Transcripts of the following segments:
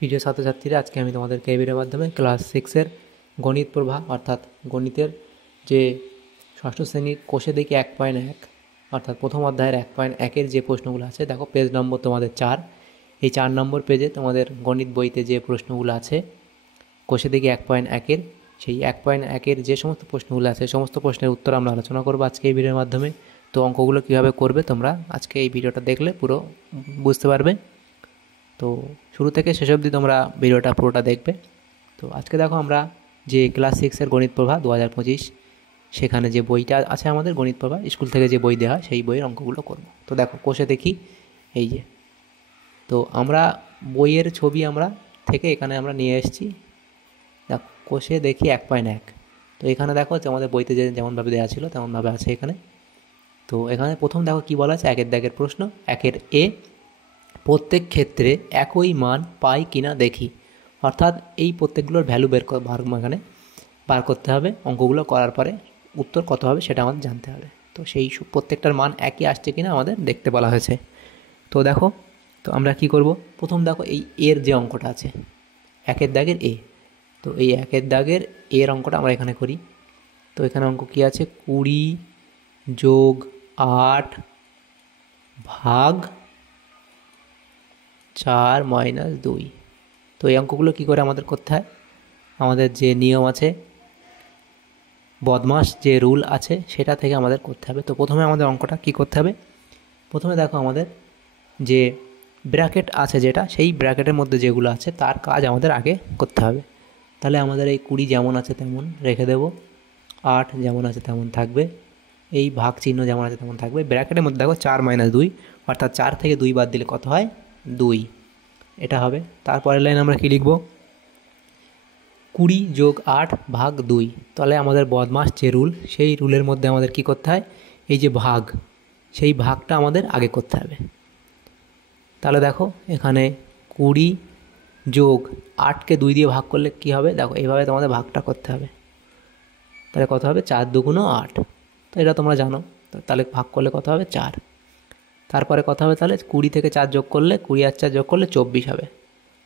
প্রিয় ছাত্রছাত্রীরা, আজকে আমি তোমাদেরকে এই ভিডিওর মাধ্যমে ক্লাস 6-এর গণিত প্রভা অর্থাৎ গণিতের যে ষষ্ঠ শ্রেণীর কোষে দেখি 1.1 অর্থাৎ প্রথম অধ্যায়ের 1.1-এর যে প্রশ্নগুলো আছে, দেখো পেজ নম্বর তোমাদের 4। এই 4 নম্বর পেজে তোমাদের গণিত বইতে যে প্রশ্নগুলো আছে কোষে দেখি 1.1-এর, সেই 1.1-এর যে সমস্ত প্রশ্নগুলো আছে সমস্ত প্রশ্নের উত্তর আমরা আলোচনা করবো আজকে এই ভিডিওর মাধ্যমে। তো অঙ্কগুলো কীভাবে করবে তোমরা আজকে এই ভিডিওটা দেখলে পুরো বুঝতে পারবে। তো শুরু থেকে শেষ অবধি তোমরা ভিডিওটা পুরোটা দেখবে। তো আজকে দেখো আমরা যে ক্লাস 6-এর গণিত প্রভা 2025 সেখানে যে বইটা আছে আমাদের গণিত প্রভা স্কুল থেকে যে বই দেওয়া হয় সেই বইয়ের অঙ্কগুলো করব। তো দেখো কোষে দেখি এই যে, তো আমরা বইয়ের ছবি আমরা থেকে এখানে আমরা নিয়ে এসেছি। দেখো কোষে দেখি 1.1। তো এখানে দেখো আমাদের বইতে যেমনভাবে দেওয়া ছিল তেমনভাবে আছে এখানে। তো এখানে প্রথম দেখো কি বলা আছে, 1-এর দাগের প্রশ্ন। 1-এর এ, প্রত্যেক ক্ষেত্রে একই মান পাই কিনা দেখি। অর্থাৎ এই প্রত্যেকগুলোর ভ্যালু এখানে বার করতে হবে। অঙ্কগুলো করার পরে উত্তর কত হবে সেটা আমাদের জানতে হবে। তো সেই প্রত্যেকটার মান একই আসছে কিনা আমাদের দেখতে বলা হয়েছে। তো দেখো, তো আমরা কি করব, প্রথম দেখো এই এর যে অঙ্কটা আছে 1-এর দাগের এ, তো এই 1-এর দাগের এর অঙ্কটা আমরা এখানে করি। তো এখানে অঙ্ক কি আছে, 20 যোগ 8 ভাগ 4 মাইনাস 2। তো এই অঙ্কগুলো কী করে আমাদের করতে হয়, আমাদের যে নিয়ম আছে, বদমাস যে রুল আছে সেটা থেকে আমাদের করতে হবে। তো প্রথমে আমাদের অঙ্কটা কি করতে হবে, প্রথমে দেখো আমাদের যে ব্র্যাকেট আছে যেটা, সেই ব্র্যাকেটের মধ্যে যেগুলো আছে তার কাজ আমাদের আগে করতে হবে। তাহলে আমাদের এই 20 যেমন আছে তেমন রেখে দেব, 8 যেমন আছে তেমন থাকবে, এই ভাগ চিহ্ন যেমন আছে তেমন থাকবে। ব্র্যাকেটের মধ্যে দেখো 4 মাইনাস 2, অর্থাৎ 4 থেকে 2 বাদ দিলে কত হয়, 2, এটা হবে। তারপরের লাইন আমরা কী লিখব, 20 যোগ 8 ভাগ 2। তাহলে আমাদের বদমাস যে রুল, সেই রুলের মধ্যে আমাদের কি করতে হয়, এই যে ভাগ, সেই ভাগটা আমাদের আগে করতে হবে। তাহলে দেখো এখানে 20 যোগ 8কে 2 দিয়ে ভাগ করলে কি হবে, দেখো এইভাবে তোমাদের ভাগটা করতে হবে। তাহলে কত হবে, 4 দুগুণ 8। তো এটা তোমরা জানো। তো তাহলে ভাগ করলে কত হবে, 4। তারপরে কত হবে, তাহলে 20 থেকে 4 যোগ করলে, 20 আর 4 যোগ করলে 24 হবে।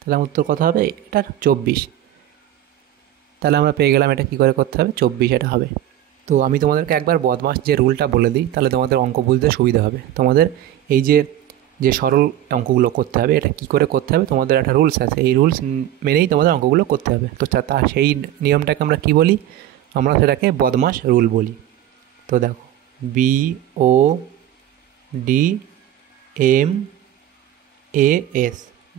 তাহলে উত্তর কত হবে, এটা 24। তাহলে আমরা পেয়ে গেলাম এটা কী করে করতে হবে, 24 এটা হবে। তো আমি তোমাদেরকে একবার বদমাস যে রুলটা বলে দিই, তাহলে তোমাদের অঙ্ক বুঝতে সুবিধা হবে। তোমাদের এই যে যে সরল অঙ্কগুলো করতে হবে, এটা কী করে করতে হবে, তোমাদের একটা রুলস আছে, এই রুলস মেনেই তোমাদের অঙ্কগুলো করতে হবে। তো তার সেই নিয়মটাকে আমরা কি বলি, আমরা সেটাকে বদমাস রুল বলি। তো দেখো BODMAS,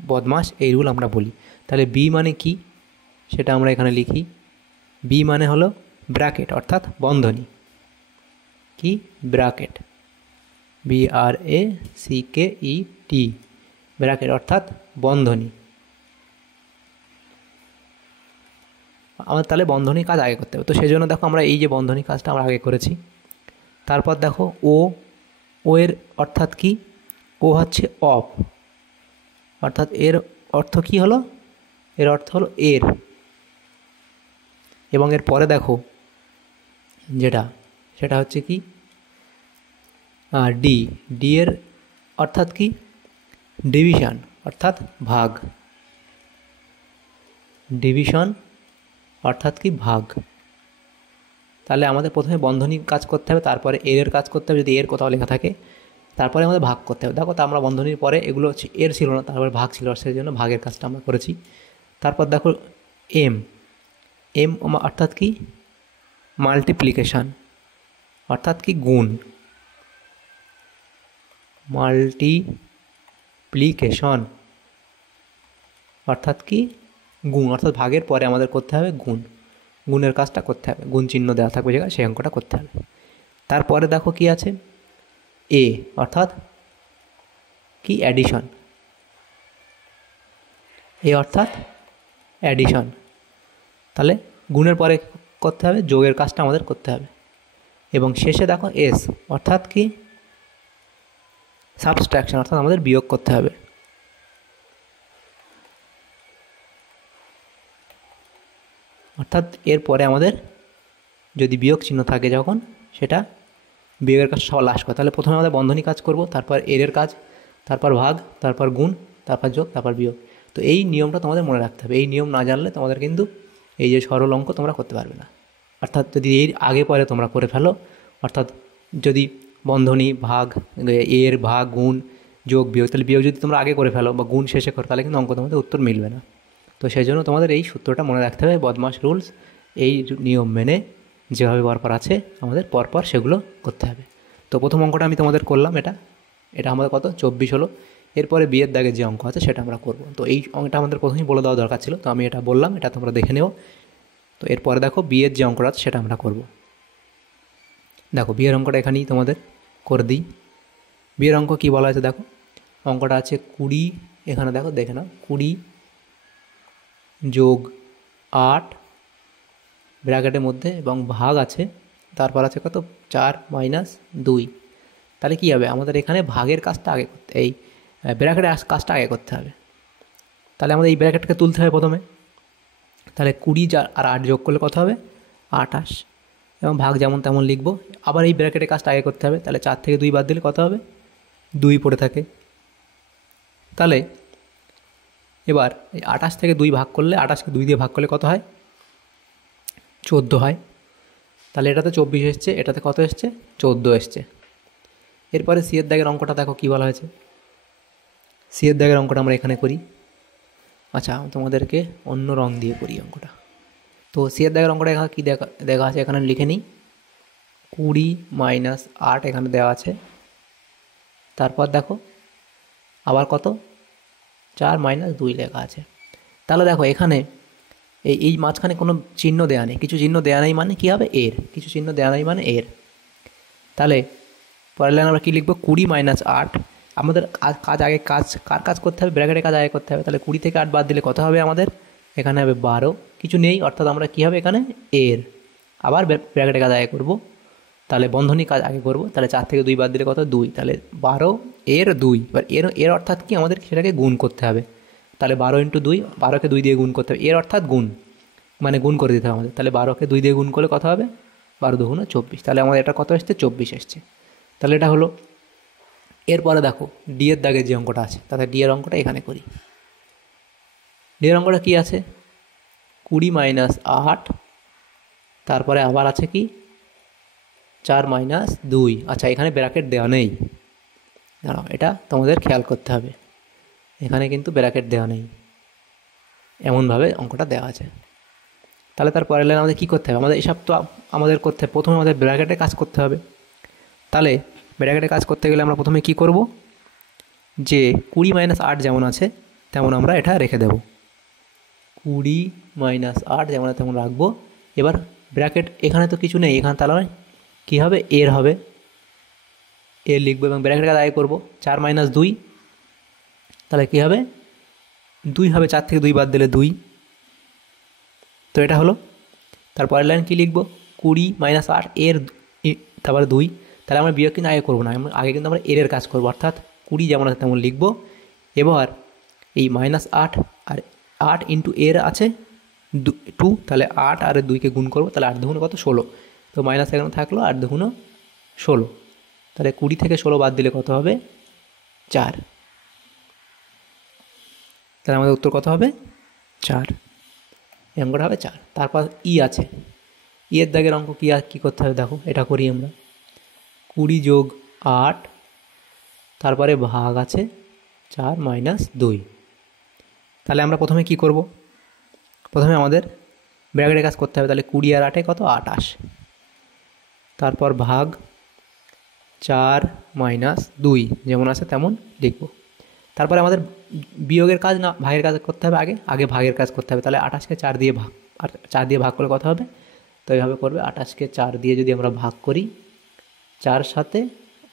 বদমাস, এই রুল আমরা বলি। তাহলে বি মানে কি সেটা আমরা এখানে লিখি। বি মানে হলো ব্র্যাকেট অর্থাৎ বন্ধনী, কি ব্র্যাকেট, BRACKET, ব্র্যাকেট অর্থাৎ বন্ধনী। আমাদের তাহলে বন্ধনী কাজ আগে করতে হবে। তো সেই জন্য দেখো আমরা এই যে বন্ধনী কাজটা আমরা আগে করেছি। তারপর দেখো ও এর অর্থাৎ কি, ও হচ্ছে অফ, অর্থাৎ এর অর্থ কি হলো, এর অর্থ হলো এর। এবং এর পরে দেখো যেটা, সেটা হচ্ছে কি ডি এর অর্থাৎ কি, ডিভিশন অর্থাৎ ভাগ, ডিভিশন অর্থাৎ কি ভাগ। তাহলে আমাদের প্রথমে বন্ধনী কাজ করতে হবে, তারপরে এর কাজ করতে হবে যদি এর কোথাও লেখা থাকে, তারপরে আমাদের ভাগ করতে হবে। দেখো তো আমরা বন্ধনীর পরে এগুলো এর ছিল না, তারপরে ভাগ ছিল, সেই জন্য ভাগের কাজটা আমরা করেছি। তারপর দেখো এম অর্থাৎ কি মাল্টিপ্লিকেশন, অর্থাৎ কি গুণ, মাল্টিপ্লিকেশন অর্থাৎ কি গুণ, অর্থাৎ ভাগের পরে আমাদের করতে হবে গুণ, গুণের কাজটা করতে হবে, গুণ চিহ্ন দেওয়া থাকবে জায়গায় সেই অঙ্কটা করতে হবে। তারপরে দেখো কি আছে, এ অর্থাৎ কি অ্যাডিশন, এ অর্থাৎ অ্যাডিশন। তাহলে গুণের পরে করতে হবে, যোগের কাজটা আমাদের করতে হবে। এবং শেষে দেখো এস অর্থাৎ কি সাবস্ট্রাকশন, অর্থাৎ আমাদের বিয়োগ করতে হবে। অর্থাৎ এর পরে আমাদের যদি বিয়োগ চিহ্ন থাকে যখন, সেটা বিয়োগের কাজ সব লাস্ট করে। তাহলে প্রথমে আমাদের বন্ধনী কাজ করব, তারপর এর কাজ, তারপর ভাগ, তারপর গুণ, তারপর যোগ, তারপর বিয়োগ। তো এই নিয়মটা তোমাদের মনে রাখতে হবে। এই নিয়ম না জানলে তোমাদের কিন্তু এই যে সরল অঙ্ক তোমরা করতে পারবে না। অর্থাৎ যদি এর আগে পরে তোমরা করে ফেলো, অর্থাৎ যদি বন্ধনী ভাগ, এর ভাগ, গুণ, যোগ, বিয়োগ, তাহলে বিয়োগ যদি তোমরা আগে করে ফেলো বা গুণ শেষে করো তাহলে কিন্তু অঙ্ক তোমাদের উত্তর মিলবে না। তো সেই জন্য তোমাদের এই সূত্রটা মনে রাখতে হবে, বদমাশ রুলস। এই নিয়ম মেনে যেভাবে পরপর আছে আমাদের পরপর সেগুলো করতে হবে। তো প্রথম অঙ্কটা আমি তোমাদের করলাম, এটা আমাদের কত 24 হলো। এরপরে বিয়ের দাগের যে অঙ্ক আছে সেটা আমরা করব। তো এই অঙ্কটা আমাদের প্রথমেই বলে দেওয়া দরকার ছিল, তো আমি এটা বললাম, এটা তোমরা দেখে নেও। তো এরপরে দেখো বিয়ের যে অঙ্কটা আছে সেটা আমরা করব। দেখো বিয়ের অঙ্কটা এখানেই তোমাদের করে দিই। বিয়ের অঙ্ক কী বলা আছে দেখো, অঙ্কটা আছে 20, এখানে দেখো দেখে নাও, 20 যোগ 8 ব্র্যাকেটের মধ্যে এবং ভাগ আছে, তারপর আছে কত 4 মাইনাস 2। তাহলে কী হবে, আমাদের এখানে ভাগের কাজটা আগে করতে, এই ব্র্যাকেটের কাজটা আগে করতে হবে। তাহলে আমাদের এই ব্র্যাকেটকে তুলতে হবে প্রথমে। তাহলে 20 আর 8 যোগ করলে কত হবে 28, এবং ভাগ যেমন তেমন লিখব। আবার এই ব্র্যাকেটের কাজটা আগে করতে হবে। তাহলে 4 থেকে 2 বাদ দিলে কত হবে 2 পড়ে থাকে। তাহলে এবার এই 28 থেকে 2 ভাগ করলে, 28কে 2 দিয়ে ভাগ করলে কত হয় 14 হয়। তাহলে এটাতে 24 এসছে, এটাতে কত এসছে 14 এসছে। এরপরে সিয়ের দাগের অঙ্কটা দেখো কী বলা হয়েছে। সিয়ের দাগের অঙ্কটা আমরা এখানে করি। আচ্ছা, তোমাদেরকে অন্য রং দিয়ে করি অঙ্কটা। তো সিয়ের দাগের অঙ্কটা এখানে কী দেখা আছে এখানে লিখে নিই, 20 মাইনাস 8 এখানে দেওয়া আছে। তারপর দেখো আবার কত 4 মাইনাস 2 লেখা আছে। তাহলে দেখো এখানে এই মাঝখানে কোনো চিহ্ন দেওয়া নেই, কিছু চিহ্ন দেওয়া নেই মানে কী হবে এর, কিছু চিহ্ন দেওয়া নেই মানে এর। তাহলে পরের লাইন আমরা কী লিখবো 20 মাইনাস 8। আমাদের কার কাজ করতে হবে, ব্র্যাকেটের কাজ আগে করতে হবে। তাহলে 20 থেকে 8 বাদ দিলে কত হবে আমাদের, এখানে হবে 12, কিছু নেই, অর্থাৎ আমরা কী হবে এখানে এর, আবার ব্র্যাকেটের কাজ আগে করবো। তাহলে বন্ধনী কাজ আগে করবো। তাহলে 4 থেকে 2 বাদ দিলে কত 2, তাহলে 12 এর 2। এবার এর অর্থাৎ কি, আমাদের সেটাকে গুণ করতে হবে। তাহলে 12 ইন্টু 2, 12কে 2 দিয়ে গুণ করতে হবে। এর অর্থাৎ গুণ, মানে গুণ করে দিতে হবে আমাদের। তাহলে 12কে 2 দিয়ে গুণ করলে কত হবে 12 দুগুণে 24। তাহলে আমাদের এটা কত এসছে 24 এসছে। তাহলে এটা হলো। এরপরে দেখো ডি এর দাগের যে অঙ্কটা আছে, তাহলে ডি এর অঙ্কটা এখানে করি। ডি এর অঙ্কটা কী আছে 20 মাইনাস 8, তারপরে আবার আছে কি 4 মাইনাস 2। আচ্ছা, এখানে ব্র্যাকেট দেওয়া নেই, দাঁড়াও এটা তোমাদের খেয়াল করতে হবে, এখানে কিন্তু ব্র্যাকেট দেওয়া নেই, এমনভাবে অঙ্কটা দেওয়া আছে। তাহলে তারপরের লাইন আমাদের কী করতে হবে, আমাদের এসব তো আমাদের করতে হবে, প্রথমে আমাদের ব্র্যাকেটে কাজ করতে হবে। তাহলে ব্র্যাকেটে কাজ করতে গেলে আমরা প্রথমে কী করব, যে 20 মাইনাস 8 যেমন আছে তেমন আমরা এটা রেখে দেব। 20 মাইনাস 8 যেমন আছে তেমন রাখবো। এবার ব্র্যাকেট এখানে তো কিছু নেই, এখানে তাহলে কী হবে এর হবে, এর লিখবো এবং ব্র্যাকেটের কাজ আগে করবো। 4 মাইনাস 2, তাহলে কী হবে 2 হবে, 4 থেকে 2 বাদ দিলে 2। তো এটা হলো। তারপরের লাইন কী লিখবো 20 মাইনাস 8 এর তারপরে 2। তাহলে আমরা বিয়োগ কিন্তু আগে করবো না, আগে কিন্তু আমরা এর কাজ করবো, অর্থাৎ 20 যেমন আছে তেমন লিখবো। এবার এই মাইনাস 8 আর 8 ইন্টু এর আছে 2, তাহলে 8 আর 2কে গুণ করবো, তাহলে 8 দুগুণে কত 16। তো মাইনাস এখানে থাকলো 8 দুগুণে 16। তাহলে 20 থেকে 16 বাদ দিলে কত হবে 4। তাহলে আমাদের উত্তর কত হবে 4, এই অঙ্কটা হবে 4। তারপর ই আছে, ই এর দাগের অঙ্ক কী করতে হবে দেখো, এটা করি আমরা। 20 যোগ 8, তারপরে ভাগ আছে 4 মাইনাস 2। তাহলে আমরা প্রথমে কি করব, প্রথমে আমাদের ব্র্যাকেটের কাজ করতে হবে। তাহলে 20 আর 8 কত 28, তারপর ভাগ 4 মাইনাস 2 যেমন আছে তেমন লিখব। তারপরে আমাদের বিয়োগের কাজ না ভাগের কাজ করতে হবে, আগে ভাগের কাজ করতে হবে। তাহলে 28কে 4 দিয়ে ভাগ, আর 4 দিয়ে ভাগ করলে কত হবে, তো এইভাবে করবে। 28কে 4 দিয়ে যদি আমরা ভাগ করি, 4 সাথে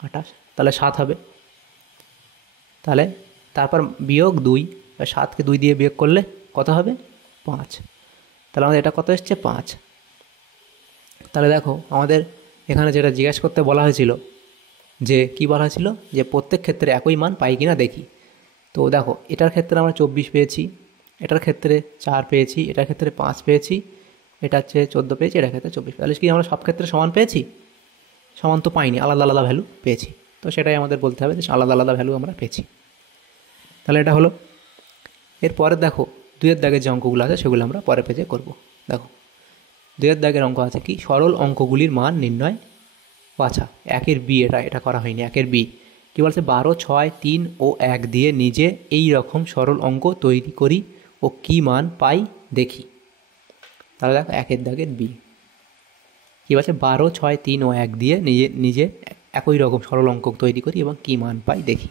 28, তাহলে 7 হবে। তাহলে তারপর বিয়োগ 2, 7কে 2 দিয়ে বিয়োগ করলে কত হবে 5। তাহলে আমাদের এটা কত এসছে 5। তাহলে দেখো আমাদের এখানে যেটা জিজ্ঞাসা করতে বলা হয়েছিল, যে কি বলা হয়েছিল, যে প্রত্যেক ক্ষেত্রে একই মান পাই কিনা দেখি। তো দেখো এটার ক্ষেত্রে আমরা 24 পেয়েছি, এটার ক্ষেত্রে 4 পেয়েছি, এটার ক্ষেত্রে 5 পেয়েছি, এটা হচ্ছে 14 পেয়েছি, এটার ক্ষেত্রে 24। তাহলে কি আমরা সব ক্ষেত্রে সমান পেয়েছি? সমান তো পাইনি, আলাদা আলাদা ভ্যালু পেয়েছি। তো সেটাই আমাদের বলতে হবে যে আলাদা আলাদা ভ্যালু আমরা পেয়েছি। তাহলে এটা হলো। এরপরে দেখো 2-এর দাগের যে অঙ্কগুলো আছে সেগুলো আমরা পরের পেজে করব। দেখো 2-এর দাগের অঙ্ক আছে কি, সরল অঙ্কগুলির মান নির্ণয় বাছা। 1-এর বি, এটা করা হয়নি। 1-এর বি কী বলছে, 12, 6, 3 ও 1 দিয়ে নিজে এই রকম সরল অঙ্ক তৈরি করি ও কী মান পাই দেখি। তাহলে দেখো 1-এর দাগের বি কী বলছে, 12, 6, 3 ও 1 দিয়ে নিজে একই রকম সরল অঙ্ক তৈরি করি এবং কী মান পাই দেখি।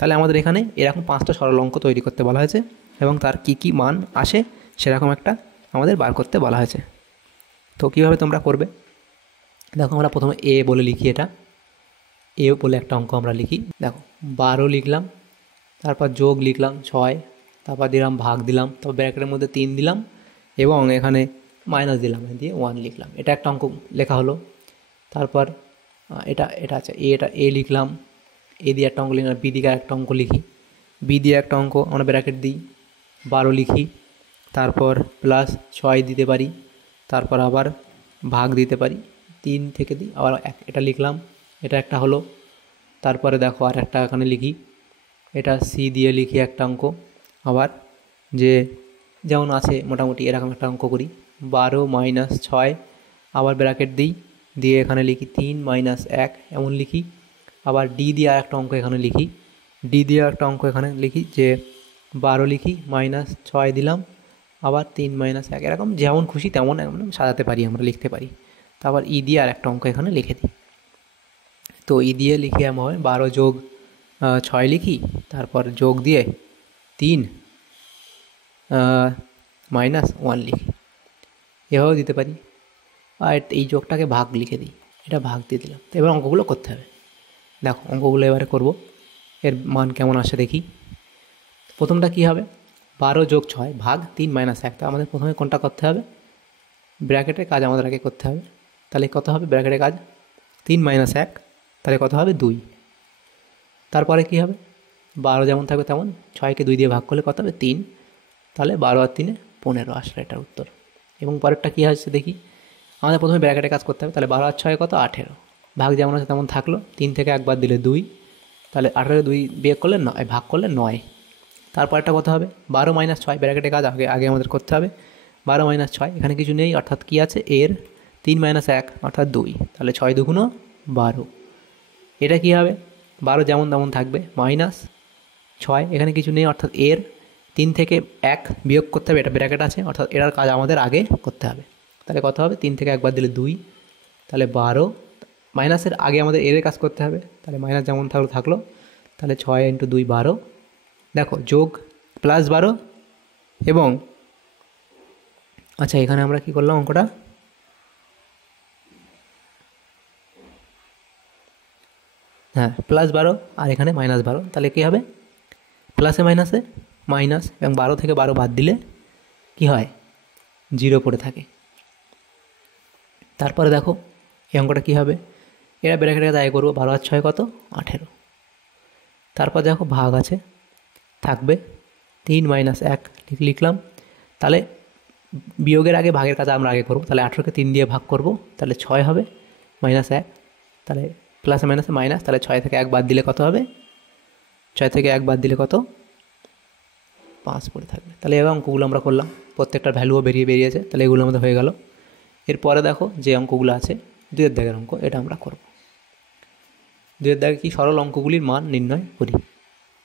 তাহলে আমাদের এখানে এরকম 5টা সরল অঙ্ক তৈরি করতে বলা হয়েছে এবং তার কী কী মান আসে সেরকম একটা আমাদের বার করতে বলা হয়েছে। তো কীভাবে তোমরা করবে, দেখো আমরা প্রথমে এ বলে লিখি, এটা এ বলে একটা অঙ্ক আমরা লিখি। দেখো 12 লিখলাম, তারপর যোগ লিখলাম 6, তারপর দিলাম ভাগ দিলাম, তারপর ব্র্যাকেটের মধ্যে 3 দিলাম এবং এখানে মাইনাস দিলাম, দিয়ে 1 লিখলাম। এটা একটা অঙ্ক লেখা হলো। তারপর এটা আছে এটা এ লিখলাম, এ দিয়ে একটা অঙ্ক লিখলাম, বি দিকে একটা অঙ্ক লিখি, বি দিয়ে একটা অঙ্ক আমরা ব্র্যাকেট দিই, 12 লিখি, তারপর প্লাস 6 দিতে পারি, তারপর আবার ভাগ দিতে পারি, 3 থেকে দিই, আবার এটা লিখলাম, এটা একটা হলো। তারপরে দেখো আর একটা এখানে লিখি, এটা সি দিয়ে লিখি একটা অঙ্ক, আবার যে যেমন আছে মোটামুটি এরকম একটা অঙ্ক করি, 12 - 6 আবার ব্র্যাকেট দিই, দিয়ে এখানে লিখি 3 - 1 এমন লিখি। আবার ডি দিয়ে আর একটা অঙ্ক এখানে লিখি, ডি দিয়ে একটা অঙ্ক এখানে লিখি যে 12 লিখি -6 দিলাম, আবার 3 - 1 এরকম যেমন খুশি তেমন সাজাতে পারি, আমরা লিখতে পারি। তারপর ই দিয়ে আর একটা অঙ্ক এখানে লিখে দিই। তো ই দিয়ে লিখে আমার 12 যোগ 6 লিখি, তারপর যোগ দিয়ে 3 -1 লিখি, এভাবেও দিতে পারি। আর এই যোগটাকে ভাগ লিখে দিই, এটা ভাগ দিয়ে দিলাম। তো এবার অঙ্কগুলো করতে হবে। দেখো অঙ্কগুলো এবারে করব, এর মান কেমন আসে দেখি। প্রথমটা কী হবে, 12 যোগ 6 ভাগ 3 - 1। তো আমাদের প্রথমে কোনটা করতে হবে, ব্র্যাকেটের কাজ আমাদের আগে করতে হবে। তাহলে কত হবে ব্র্যাকেটের কাজ, 3 - 1, তাহলে কত হবে 2। তারপরে কী হবে, 12 যেমন থাকবে তেমন, 6কে 2 দিয়ে ভাগ করলে কত হবে 3, তাহলে 12 আর 3 15 আসলে এটার উত্তর। এবং পরেরটা কী আসছে দেখি, আমাদের প্রথমে ব্র্যাকেটে কাজ করতে হবে। তাহলে 12 আর 6 কত 18, ভাগ যেমন আছে তেমন থাকলো, 3 থেকে একবার দিলে 2, তাহলে 18 2 বিয়োগ করলে 9, ভাগ করলে 9। তারপরটা কত হবে, 12 - 6 ব্র্যাকেটে কাজ আগে আমাদের করতে হবে। 12 - 6 এখানে কিছু নেই, অর্থাৎ কী আছে এর 3 - 1 অর্থাৎ 2, তাহলে 6 2 12। এটা কী হবে, 12 যেমন তেমন থাকবে, -6 এখানে কিছু নেই, অর্থাৎ এর 3 থেকে 1 বিয়োগ করতে হবে, এটা ব্র্যাকেট আছে, অর্থাৎ এটার কাজ আমাদের আগে করতে হবে। তাহলে কত হবে, 3 থেকে একবার দিলে 2, তাহলে 12, মাইনাসের আগে আমাদের এর কাজ করতে হবে, তাহলে মাইনাস যেমন থাকলো, তাহলে 6 × 2 12। দেখো যোগ +12 এবং আচ্ছা এখানে আমরা কি করলাম অঙ্কটা, হ্যাঁ +12 আর এখানে -12, তাহলে কী হবে, প্লাসে মাইনাসে মাইনাস, এবং 12 থেকে 12 বাদ দিলে কি হয় 0 পড়ে থাকে। তারপরে দেখো এই অঙ্কটা কী হবে, এরা ব্র্যাকেটে দায় করবো, 12 আর 6 কত 18। তারপর দেখো ভাগ আছে, থাকবে 3 - 1 লিখলাম, তাহলে বিয়োগের আগে ভাগের কাজ আমরা আগে করবো, তাহলে 18কে 3 দিয়ে ভাগ করব, তাহলে 6 হবে -1, তাহলে প্লাসে মাইনাসে মাইনাস, তাহলে 6 থেকে 1 বাদ দিলে কত হবে, 6 থেকে 1 বাদ দিলে কত 5 পড়ে থাকবে। তাহলে এবার অঙ্কগুলো আমরা করলাম, প্রত্যেকটার ভ্যালুও বেরিয়েছে, তাহলে এগুলো আমাদের হয়ে গেল। এরপরে দেখো যে অঙ্কগুলো আছে 2-এর দাগের অঙ্ক, এটা আমরা করব। 2-এর দাগে কি, সরল অঙ্কগুলির মান নির্ণয় করি।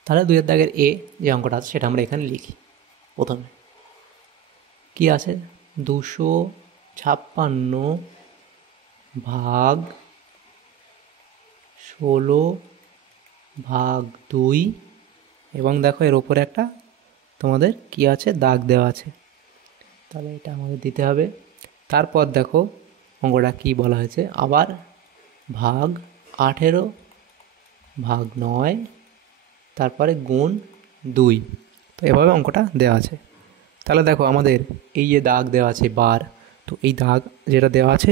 তাহলে 2-এর দাগের এ যে অঙ্কটা আছে সেটা আমরা এখানে লিখি। প্রথমে কি আছে, 256 ভাগ 16 ভাগ 2, এবং দেখো এর ওপরে একটা তোমাদের কি আছে দাগ দেওয়া আছে, তাহলে এটা আমাদের দিতে হবে। তারপর দেখো অঙ্কটা কি বলা হয়েছে, আবার ভাগ 18 ভাগ 9, তারপরে গুণ 2। তো এভাবে অঙ্কটা দেওয়া আছে। তাহলে দেখো আমাদের এই যে দাগ দেওয়া আছে বার, তো এই দাগ যেটা দেওয়া আছে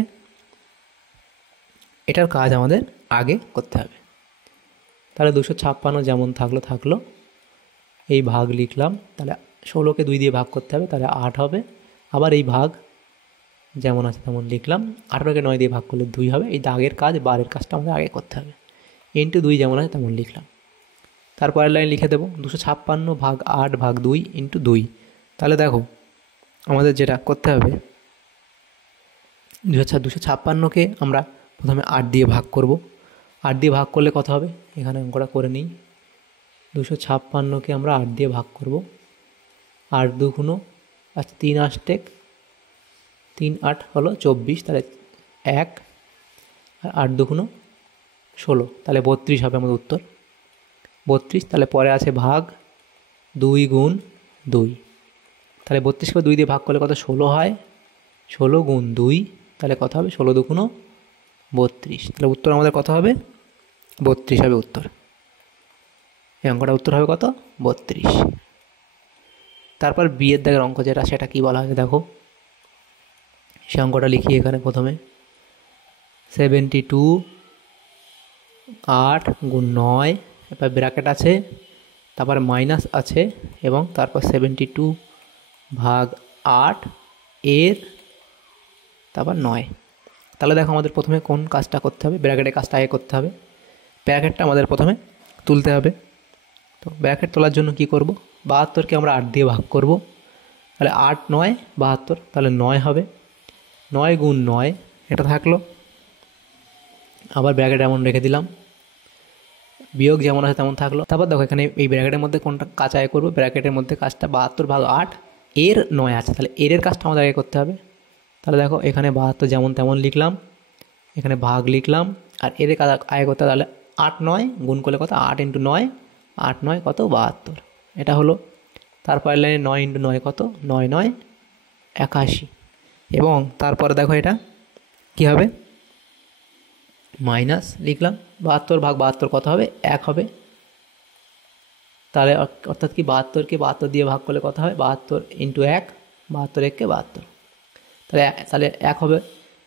এটার কাজ আমাদের আগে করতে হবে। তাহলে 256 যেমন থাকলো, এই ভাগ লিখলাম, তাহলে 16কে 2 দিয়ে ভাগ করতে হবে, তাহলে 8 হবে। আবার এই ভাগ যেমন আছে তেমন লিখলাম, 18কে 9 দিয়ে ভাগ করলে 2 হবে। এই দাগের কাজ বারের কাজটা আমাদের আগে করতে হবে, × 2 যেমন আছে তেমন লিখলাম। তারপরের লাইন লিখে দেবো 256 / 8/2 × 2। তাহলে দেখো আমাদের যেটা করতে হবে 256কে আমরা প্রথমে 8 দিয়ে ভাগ করব। 8 দিয়ে ভাগ করলে কত হবে, এখানে অঙ্কটা করে নিই। 256কে আমরা 8 দিয়ে ভাগ করব। 8 2 গুণ, আচ্ছা 3 8 3 8 হলো 24, তাহলে 1 আর 8 2 গুণ 16, তাহলে 32 হবে আমাদের উত্তর 32। তাহলে পরে আছে ভাগ 2 গুণ 2, তাহলে 32কে 2 দিয়ে ভাগ করলে কত 16 হয়, 16 গুণ 2, তাহলে কত হবে 16 2 গুণ 32, তাহলে উত্তর আমাদের কত হবে 32 হবে উত্তর। এই অঙ্কটা উত্তর হবে কত 32। তারপর বিয়ের দাগের অঙ্ক যেটা, সেটা কি বলা হয়েছে দেখো, সে অঙ্কটা লিখি এখানে প্রথমে 72 8 গুণ 9, এবার ব্র্যাকেট আছে, তারপর মাইনাস আছে, এবং তারপর 72 ভাগ 8 এর তারপর 9। তাহলে দেখো আমাদের প্রথমে কোন কাজটা করতে হবে, ব্র্যাকেটের কাজটা আগে করতে হবে। ব্র্যাকেটটা আমাদের প্রথমে তুলতে হবে। তো ব্র্যাকেট তোলার জন্য কি করব, 72কে আমরা 8 দিয়ে ভাগ করব, তাহলে 8 9 72, তাহলে 9 হবে। 9 গুণ 9 এটা থাকলো, আবার ব্র্যাকেট এমন রেখে দিলাম, বিয়োগ যেমন আছে তেমন থাকলো। তারপর দেখো এখানে এই ব্র্যাকেটের মধ্যে কোনটা কাজ আগে করবো, ব্র্যাকেটের মধ্যে কাজটা 72 ভাগ 8 এর 9 আছে, তাহলে এর কাজটা আমাদের আগে করতে হবে। তাহলে দেখো এখানে 72 যেমন তেমন লিখলাম, এখানে ভাগ লিখলাম, আর এর কাজ আগে করতে হবে। তাহলে 8 9 গুণ করলে কত 8 × 9, 8 9 কত 72, এটা হলো। তারপরের লাইনে 9 × 9 কত 9 9 81, এবং তারপরে দেখো এটা কী হবে, মাইনাস লিখলাম, 72 ভাগ 72 কত হবে 1 হবে। তাহলে অর্থাৎ কি 72কে 72 দিয়ে ভাগ করলে কত হবে 72 × 1, 72 1 কে 72, তাহলে 1 হবে।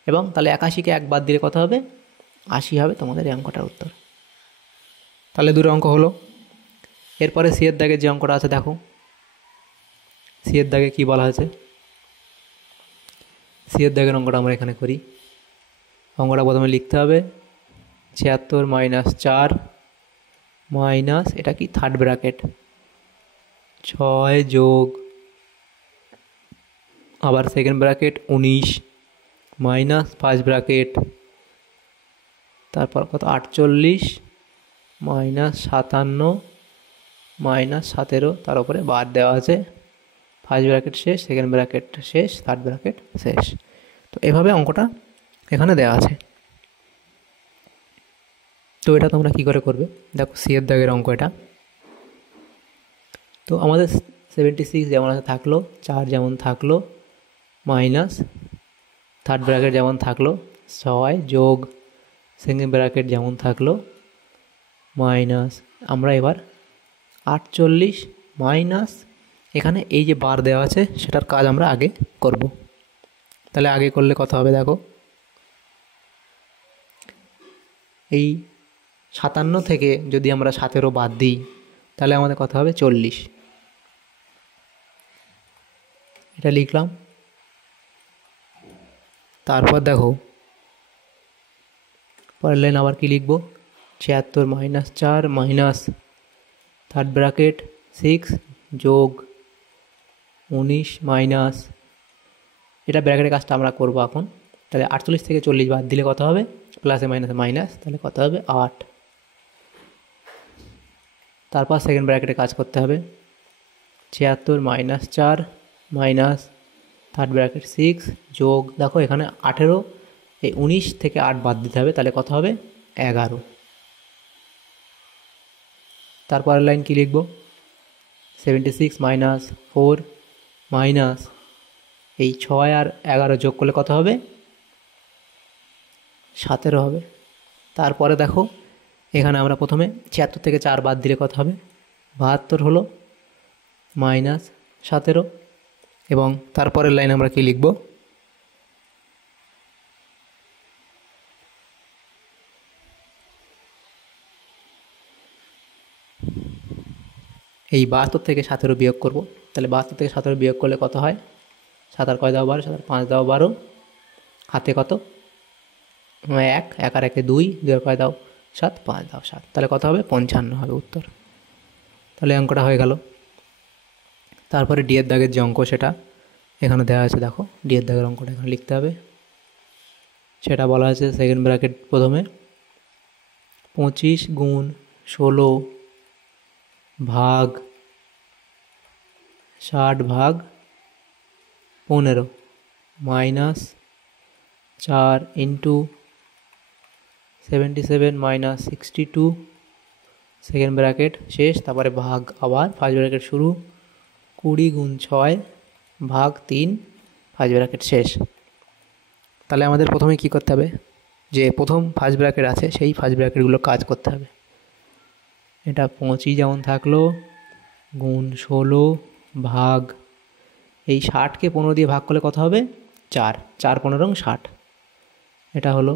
এবং তাহলে 81কে 1 বাদ দিলে কত হবে 80 হবে তোমাদের এই অঙ্কটার উত্তর। তাহলে দুটো অঙ্ক হলো। এরপরে সিয়ের দাগে যে অঙ্কটা আছে দেখো, সিয়ের দাগে কী বলা হয়েছে, সিয়ের দাগের অঙ্কটা আমরা এখানে করি। অঙ্কটা প্রথমে লিখতে হবে 76 - 4 মাইনাস, এটা কি থার্ড ব্র্যাকেট, 6 যোগ, আবার second bracket 19 minus first bracket, তারপর কত 48 মাইনাস 57 মাইনাস 17, তার উপরে বার দেওয়া আছে, ফার্স্ট ব্র্যাকেট শেষ, সেকেন্ড ব্র্যাকেট শেষ, থার্ড ব্র্যাকেট শেষ। তো এভাবে অঙ্কটা এখানে দেওয়া আছে। তো এটা তোমরা কী করে করবে দেখো, সিয়ের দাগের অঙ্ক এটা। তো আমাদের 76 যেমন আছে থাকলো, 4 যেমন থাকলো, মাইনাস থার্ড ব্র্যাকেট যেমন থাকলো 6 যোগ সেকেন্ড ব্র্যাকেট যেমন থাকলো, মাইনাস আমরা এবার 48 মাইনাস, এখানে এই যে বার দেওয়া আছে সেটার কাজ আমরা আগে করব। তাহলে আগে করলে কত হবে দেখো, এই 57 থেকে যদি আমরা 17 বাদ দিই তাহলে আমাদের কত হবে 40, এটা লিখলাম। তারপর দেখো পরের লাইন আবার কি লিখব, 76 - 4 মাইনাস থার্ড ব্র্যাকেট 6 যোগ 19 মাইনাস, এটা ব্র্যাকেটের কাজটা আমরা করব এখন। তাহলে 48 থেকে 40 বাদ দিলে কত হবে, প্লাসে মাইনাসে মাইনাস, তাহলে কত হবে 8। তারপর সেকেন্ড ব্র্যাকেটে কাজ করতে হবে, 76 - 4 মাইনাস থার্ড ব্র্যাকেট 6 যোগ, দেখো এখানে 18, এই 19 থেকে 8 বাদ দিতে হবে, তাহলে কত হবে 11। তারপরের লাইন কী লিখব, 76 - 4 মাইনাস এই 6 আর 11 যোগ করলে কত হবে 17 হবে। তারপরে দেখো এখানে আমরা প্রথমে 76 থেকে 4 বাদ দিলে কত হবে 72 হলো, মাইনাস 17, এবং তারপরের লাইন আমরা কি লিখব, এই 72 থেকে 17 বিয়োগ করব। তাহলে 72 থেকে 17 বিয়োগ করলে কত হয়, 7 আর কয় দাও 12, 7 আর 5 দাও 12, হাতে কত 1, 1 আর 1 2, 2 আর কয় দাও 7, 5 দাও 7, তাহলে কত হবে 55 হবে উত্তর। তাহলে অঙ্কটা হয়ে গেল। তারপরে ডি এর দাগের যে অঙ্ক সেটা এখানে দেওয়া আছে, দেখো ডি এর দাগের অঙ্কটা এখানে লিখতে হবে। সেটা বলা আছে সেকেন্ড ব্র্যাকেট প্রথমে 25 গুণ 16 ভাগ 60 ভাগ 15 minus 4 into 77 minus 62 second bracket শেষ, তারপরে ভাগ আবার ফার্স্ট ব্র্যাকেট শুরু 20 গুণ 6 ভাগ 3 ফার্স্ট ব্র্যাকেট শেষ। তাহলে আমাদের প্রথমে কী করতে হবে, যে প্রথম ফার্স্ট ব্র্যাকেট আছে সেই ফার্স্ট ব্র্যাকেটগুলো কাজ করতে হবে। এটা 25 যেমন থাকলো গুণ 16 ভাগ এই 60কে 15 দিয়ে ভাগ করলে কত হবে 4, 4 15 60, এটা হলো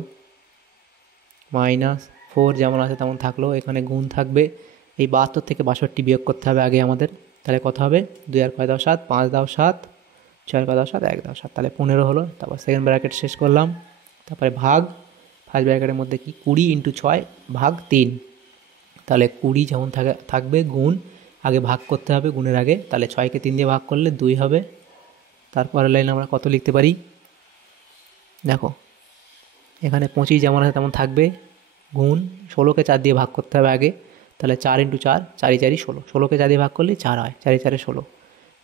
মাইনাস 4 যেমন আছে তেমন থাকলো, এখানে গুণ থাকবে, এই 72 থেকে 62 বিয়োগ করতে হবে আগে আমাদের, তাহলে কত হবে 2 আর 5 দাও 7, 5 দাও 7, 6 আর 5 দাও 7, 1 দাও 7, তাহলে 15 হলো। তারপর সেকেন্ড ব্র্যাকেট শেষ করলাম, তারপরে ভাগ ফার্স্ট ব্র্যাকেটের মধ্যে কি 20 ইন্টু 6 ভাগ 3, তাহলে 20 যেমন থাকবে গুণ আগে ভাগ করতে হবে গুণের আগে, তাহলে 6কে 3 দিয়ে ভাগ করলে 2 হবে। তারপরের লাইন আমরা কত লিখতে পারি, দেখো এখানে 25 যেমন আছে তেমন থাকবে গুণ 16কে 4 দিয়ে ভাগ করতে হবে আগে, তাহলে 4 ইন্টু 4, 4 4 16, 16কে 4 দিয়ে ভাগ করলে 4 হয়, 4 4 16,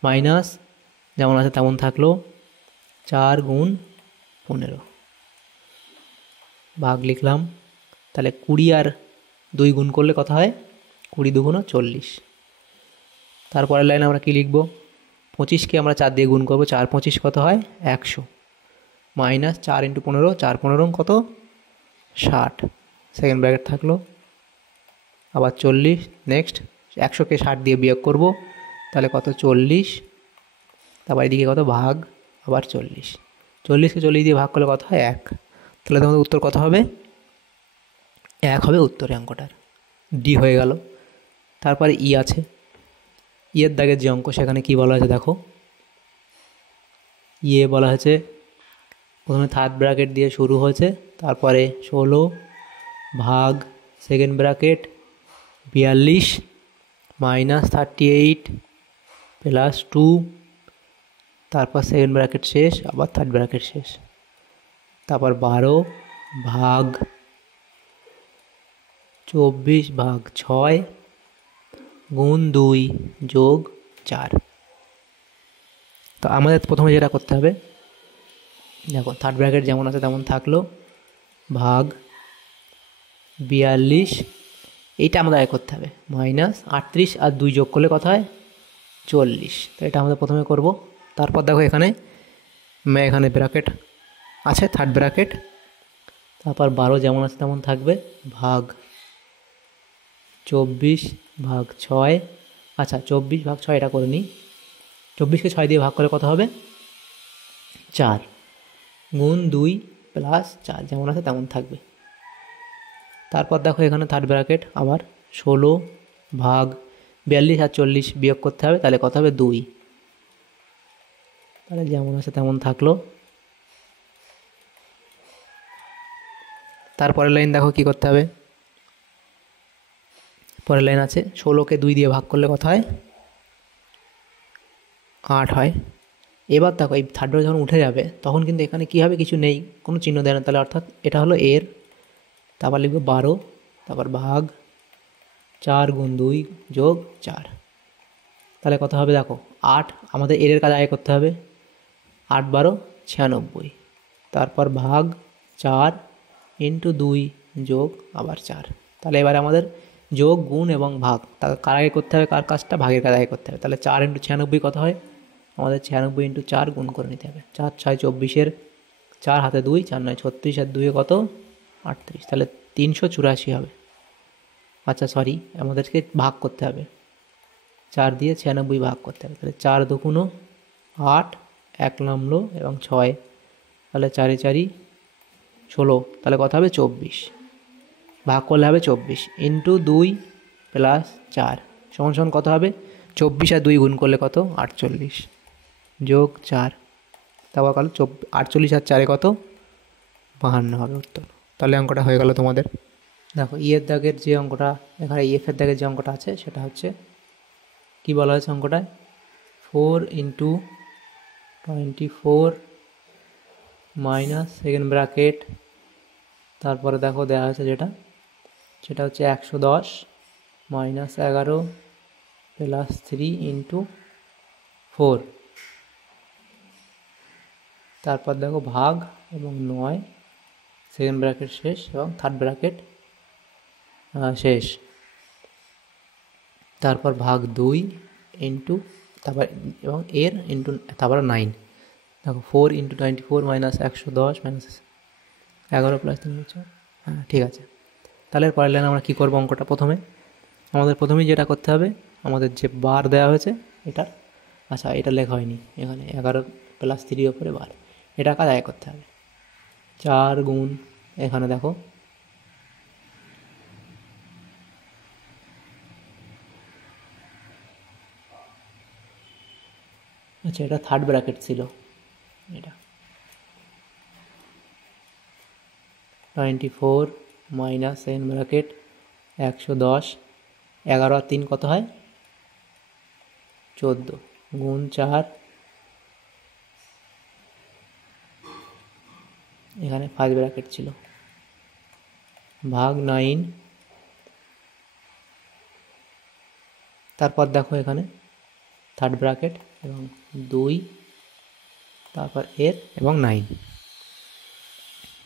মাইনাস যেমন আছে তেমন থাকলো 4 গুণ 15 ভাগ লিখলাম, তাহলে 20 আর 2 গুণ করলে কত হয় 20 2 গুণ 40। তারপরের লাইনে আমরা কি লিখব, 25কে আমরা 4 দিয়ে গুণ করবো, 4 25 কত হয় 100, মাইনাস 4 ইন্টু 15, 4 15 কত 60, সেকেন্ড ব্র্যাকেট থাকলো আবার 40, নেক্সট 100কে 60 দিয়ে বিয়োগ করব, তাহলে কত 40, তারপর এদিকে কত ভাগ আবার 40, 40কে 40 দিয়ে ভাগ করলে কত হয় 1, তাহলে তোমাদের উত্তর কত হবে 1 হবে উত্তরে অঙ্কটার, ডি হয়ে গেল। তারপরে ই আছে, ইয়ের দাগের যে অঙ্ক সেখানে কি বলা আছে দেখো, ইয়ে বলা হয়েছে প্রথমে থার্ড ব্র্যাকেট দিয়ে শুরু হয়েছে, তারপরে 16 ভাগ সেকেন্ড ব্র্যাকেট 42 মাইনাস 38 প্লাস 2, তারপর সেকেন্ড ব্র্যাকেট শেষ আবার থার্ড ব্র্যাকেট শেষ, তারপর 12 ভাগ 24 ভাগ 6 গুণ 2 যোগ 4। তো আমাদের প্রথমে যেটা করতে হবে, দেখো থার্ড ব্র্যাকেট যেমন আছে তেমন থাকলো ভাগ 42, এইটা আমাদের আগে করতে হবে, মাইনাস 38 আর 2 যোগ করলে কত হয় 40, তো এটা আমাদের প্রথমে করব। তারপর দেখো এখানে ব্র্যাকেট আছে থার্ড ব্র্যাকেট, তারপর 12 যেমন আছে তেমন থাকবে ভাগ 24 ভাগ 6, আচ্ছা 24 ভাগ 6 এটা করে নিই, 24কে 6 দিয়ে ভাগ করে কত হবে 4 গুণ 2 প্লাস 4 যেমন আছে তেমন থাকবে। তারপর দেখো এখানে থার্ড ব্র্যাকেট আবার 16 ভাগ 42 আর 40 বিয়োগ করতে হবে, তাহলে কত হবে 2, তাহলে যেমন আছে তেমন থাকলো। তারপরের লাইন দেখো কি করতে হবে, পরের লাইন আছে 16কে 2 দিয়ে ভাগ করলে কত হয় 8 হয়। এবার দেখো এই থার্ড ব্র্যাকেট যখন উঠে যাবে তখন কিন্তু এখানে কী হবে, কিছু নেই, কোনো চিহ্ন দেয় না, তাহলে অর্থাৎ এটা হলো এর, তারপর লিখব 12, তারপর ভাগ 4 গুণ 2 যোগ 4, তাহলে কত হবে দেখো 8, আমাদের এর কাজ আগে করতে হবে, 8 12 96, তারপর ভাগ 4 ইন্টু 2 যোগ আবার 4, তাহলে এবারে আমাদের যোগ গুণ এবং ভাগ তার কার আগে করতে হবে, কার কাজটা ভাগের কাজ আগে করতে হবে, তাহলে 4 ইন্টু 96 কত হয়, আমাদের 96 ইন্টু 4 গুণ করে নিতে হবে, 4 6 24, 4 হাতে 2, 4 9 36 আর 2 কত 38, তাহলে 384 হবে। আচ্ছা সরি, আমাদেরকে ভাগ করতে হবে, 4 দিয়ে 96 ভাগ করতে হবে, তাহলে 4 2 8, 1 নামলো এবং 6, তাহলে 4 4 16, তাহলে কত হবে 24, ভাগ করলে হবে 24 ইন্টু 2 প্লাস 4 সমান সমান কত হবে 24 আর 2 গুণ করলে কত 48 যোগ 4, তারপর কত 48 আর 4 কত 52 হবে উত্তর। তাহলে অঙ্কটা হয়ে গেল তোমাদের। দেখো ইয়ের দাগের যে অঙ্কটা, এখানে ইএফের দাগের যে অঙ্কটা আছে সেটা হচ্ছে কী বলা হয়েছে অঙ্কটায়? 4 ইন্টু 24 মাইনাস সেকেন্ড ব্র্যাকেট, তারপরে দেখো দেওয়া হয়েছে সেটা হচ্ছে 110 মাইনাস 11 প্লাস 3 ইন্টু 4, তারপর দেখো ভাগ এবং 9 সেকেন্ড ব্র্যাকেট শেষ এবং থার্ড ব্র্যাকেট শেষ, তারপর ভাগ 2 ইন্টু তারপর এবং এর ইন্টু তারপর 9। দেখো 4 ইন্টু 24 মাইনাস 110 মাইনাস 11 প্লাস 3 হচ্ছে, হ্যাঁ ঠিক আছে। তাহলে পরের লাইনে আমরা কী করবো? অঙ্কটা আমাদের প্রথমেই যেটা করতে হবে, আমাদের যে বার দেওয়া হয়েছে এটার, আচ্ছা এটা লেখা হয়নি এখানে, 11 প্লাস 3 ওপরে বার, এটা কাজ আগে করতে হবে। 4 গুণ এখানে দেখো আচ্ছা এটা থার্ড ব্র্যাকেট ছিল, এটা 24 মাইনাস সেকেন্ড ব্র্যাকেট 110, 11 আর 3 কত হয়? 14 গুণ 4, এখানে ফার্স্ট ব্র্যাকেট ছিল, ভাগ 9, তারপর দেখো এখানে থার্ড ব্র্যাকেট এবং 2, তারপর এর এবং 9।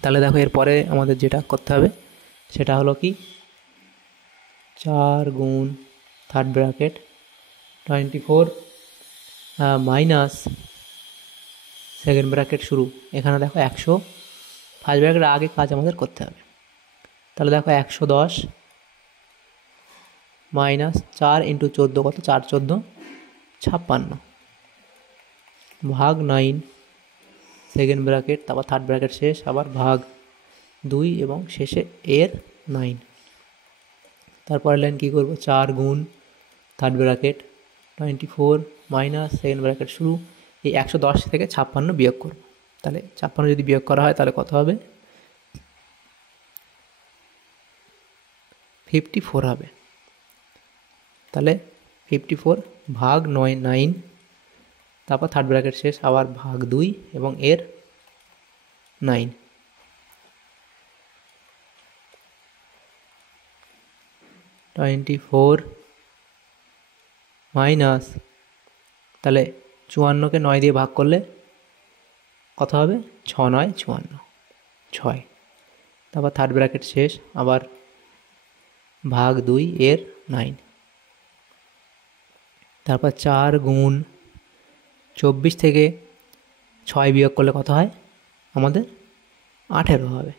তাহলে দেখো এরপরে আমাদের যেটা করতে হবে সেটা হলো কি, 4 গুণ third bracket 24 minus second bracket শুরু, এখানে দেখো 100, ফার্স্ট ব্র্যাকেটের আগে কাজ আমাদের করতে হবে। তাহলে দেখো 110 মাইনাস 4 ইন্টু 14 কত? 4 14 56 ভাগ 9 সেকেন্ড ব্র্যাকেট, তারপর থার্ড ব্র্যাকেট শেষ, আবার ভাগ 2 এবং শেষে এর 9। তারপরে লাইন কী করবো? 4 গুণ third bracket 24 minus second bracket শুরু, এই 110 থেকে 56 বিয়োগ করব। তাহলে 56 যদি বিয়োগ করা হয় তাহলে কত হবে? 54 হবে। তাহলে 54 ভাগ 9, তারপর থার্ড ব্র্যাকেট শেষ, আবার ভাগ 2 এবং এর 9। (24) মাইনাস, তাহলে 54কে 9 দিয়ে ভাগ করলে কত হবে? 6 9 54, 6। তারপর থার্ড ব্র্যাকেট শেষ, আবার ভাগ 2 এর 9। তারপর 4 গুণ 24 থেকে 6 বিয়োগ করলে কত হয়? আমাদের 18 হবে।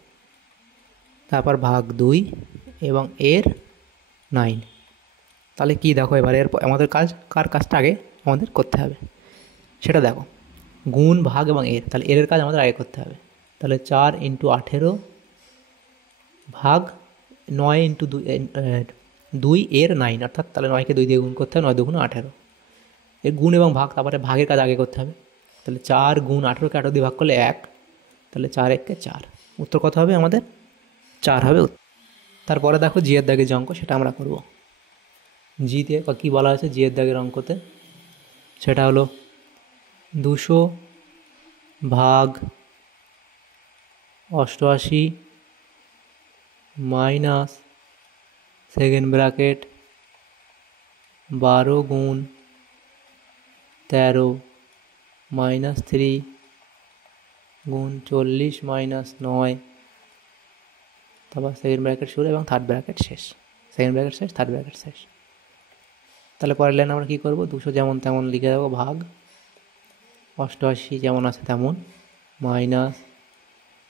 তারপর ভাগ 2 এবং এর 9। তাহলে কি দেখো এবার এর আমাদের কার কাজটা আগে আমাদের করতে হবে সেটা দেখো, গুণ ভাগ এবং এর, তাহলে এর কাজ আমাদের আগে করতে হবে। তাহলে 4 ইন্টু 18 ভাগ 9 ইন্টু 2 এর 9, অর্থাৎ তাহলে 9কে 2 দিয়ে গুণ করতে হবে, 9 2 18। এর গুণ এবং ভাগ, তারপরে ভাগের কাজ আগে করতে হবে। তাহলে 4 গুণ 18কে 18 দিয়ে ভাগ করলে 1, তাহলে 4 1 4, উত্তর কত হবে আমাদের? 4 হবে। তারপরে দেখো জি এর দাগের যে অঙ্ক সেটা আমরা করব। জিতে কী বলা হয়েছে জি এর দাগের অঙ্কতে, সেটা হলো 200 ভাগ 88 মাইনাস সেকেন্ড ব্র্যাকেট 12 গুণ 13 মাইনাস 3 গুণ 40 মাইনাস 9, তারপর সেকেন্ড ব্র্যাকেট শুরু এবং থার্ড ব্র্যাকেট শেষ, সেকেন্ড ব্র্যাকেট শেষ থার্ড ব্র্যাকেট শেষ। তাহলে পরের লাইন আমরা কী করবো? 200 যেমন তেমন লিখে দেবো, ভাগ 88 যেমন আছে তেমন, মাইনাস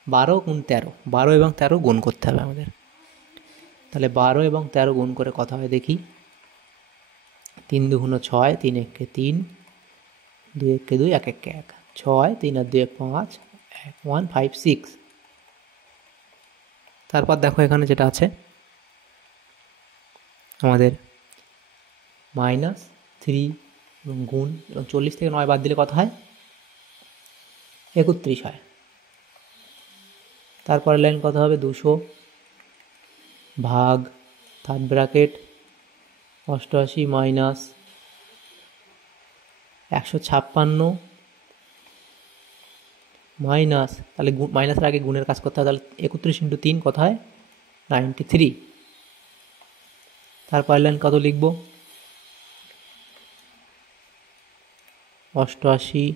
12 গুণ 13, 12 এবং 13 গুণ করতে হবে আমাদের। তাহলে 12 এবং 13 গুণ করে কত হয় দেখি, 3 2 6, 3 1 3, 2 1 2, 1 1 1, 6, 3 আর 2 5, 1 5 6। তারপর দেখো এখানে যেটা আছে আমাদের মাইনাস 3 এবং গুণ এবং 40 থেকে 9 বাদ দিলে কত হয়? 31 হয়। তারপরে লাইন কত হবে? 200 ভাগ থার্ড ব্র্যাকেট 88 মাইনাস 156 মাইনাস, তাহলে মাইনাসের আগে গুণের কাজ করতে হয়, তাহলে 31 × 3 কত হয় 93। তারপর লাইন কত লিখব 88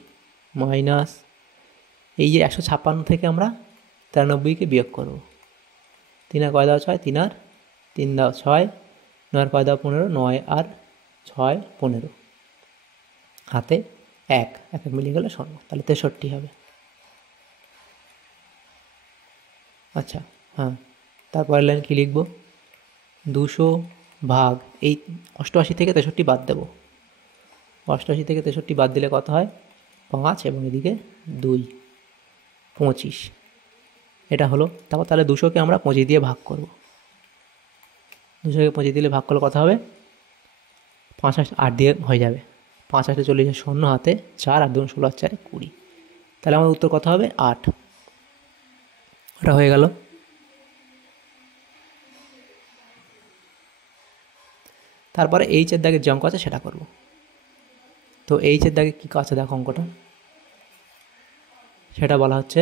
মাইনাস, এই যে 156 থেকে আমরা 93কে বিয়োগ করব। 3 আর কয় দাও 6, 3 আর 3 দাও 6, 9 আর কয় দাও 15, 9 আর 6 15, হাতে 1 1 মিলিয়ে গেলে 0, তাহলে 63 হবে। আচ্ছা হ্যাঁ, তারপরের লাইন কী লিখব 200 ভাগ, এই 88 থেকে 63 বাদ দেব। 88 থেকে 63 বাদ দিলে কত হয় 5 এবং এদিকে 2, 25। এটা হলো। তারপর তাহলে 200কে আমরা 25 দিয়ে ভাগ করব। 200কে 25 দিলে ভাগ করলে কথা হবে 5 8 দিয়ে হয়ে যাবে। 5 8 40, 0 হাতে 4 আর 2 16 আর 4 20, তাহলে আমাদের উত্তর কত হবে 8। ওটা হয়ে গেল। তারপরে এইচের দাগে যে অঙ্ক আছে সেটা করব। তো এইচের দাগে কী আছে দেখো অঙ্কটা, সেটা বলা হচ্ছে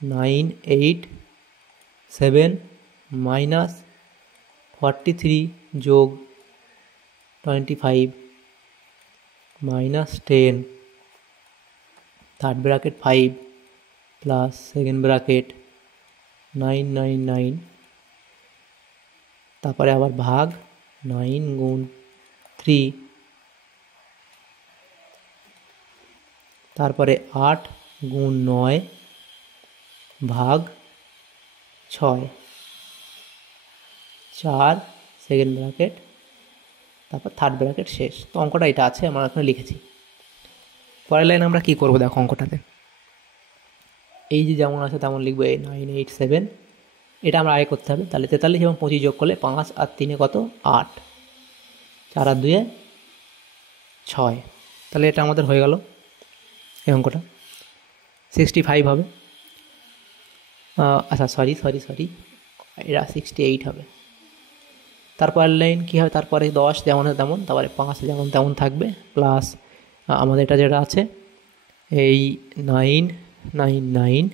987 মাইনাস 43 যোগ 25 minus 10 third bracket 5 plus second bracket 999, তারপরে আবার ভাগ 9 গুণ 3, তারপরে 8 গুণ 9 ভাগ 6, 4 সেকেন্ড ব্র্যাকেট, তারপর থার্ড ব্র্যাকেট শেষ। তো অঙ্কটা এটা আছে, আমরা এখানে লিখেছি। পরের লাইন আমরা কী করবো দেখো অঙ্কটাতে, এই যে যেমন আছে তেমন লিখবো, এই 987, এটা আমরা আগে করতে হবে। তাহলে 43 এবং 25 যোগ করলে 5 আর 3 কত 8, 4 আর 2 6, তাহলে এটা আমাদের হয়ে গেল এই অঙ্কটা। 65 হবে। আচ্ছা সরি, এটা 68 হবে। তারপর লাইন কী হবে, তারপরে 10 যেমন আছে তেমন, তারপরে 5 যেমন তেমন থাকবে, প্লাস আমাদের এটা যেটা আছে এই 999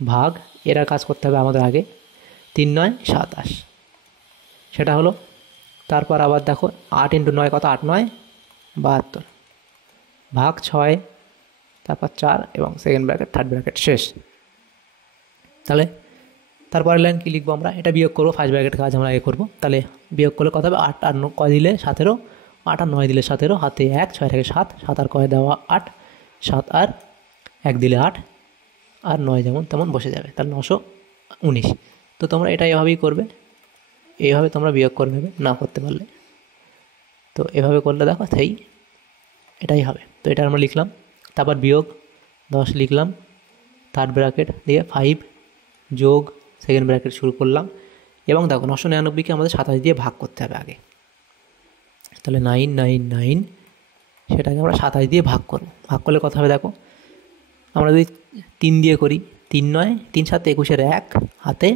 ভাগ, এরা কাজ করতে হবে আমাদের আগে 3 9 27, সেটা হলো। তারপর আবার দেখো 8 × 9 কত 8 9 72 ভাগ 6, তারপর 4 এবং সেকেন্ড ব্র্যাকেট থার্ড ব্র্যাকেট শেষ। তাহলে তারপরের লাইন কী লিখবো আমরা, এটা বিয়োগ করবো, ফার্স্ট ব্র্যাকেট কাজ আমরা আগে করবো। তাহলে বিয়োগ করলে কত হবে 8 আর 9 কয় দিলে 17, 8 আর 9 দিলে 17, হাতে 1, 6 থেকে 7, 7 আর কয় দেওয়া 8, 7 আর 1 দিলে 8, আর 9 যেমন তেমন বসে যাবে, তাহলে 919। তো তোমরা এটা এভাবেই করবে, এইভাবে তোমরা বিয়োগ করে নেবে না করতে পারলে। তো এভাবে করলে দেখো সেই এটাই হবে। তো এটা আমরা লিখলাম, তারপর বিয়োগ 10 লিখলাম, থার্ড ব্র্যাকেট দিয়ে 5 যোগ সেকেন্ড ব্র্যাকেট শুরু করলাম, এবং দেখো 999কে আমাদের 27 দিয়ে ভাগ করতে হবে আগে। তাহলে 999 সেটাকে আমরা 27 দিয়ে ভাগ করব। ভাগ করলে কথা হবে দেখো, আমরা যদি 3 দিয়ে করি, 3 9 3 7 21 1 হাতে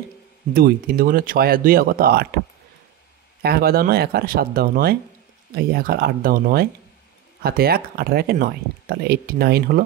2, 3 2 6 আর 2 কত 8, 1 কয় দাও 9, 1 আর 7 দাও 9, এই 1 আর 8 দাও 9, হাতে 1 8 আর 1 9, তাহলে 89 হলো।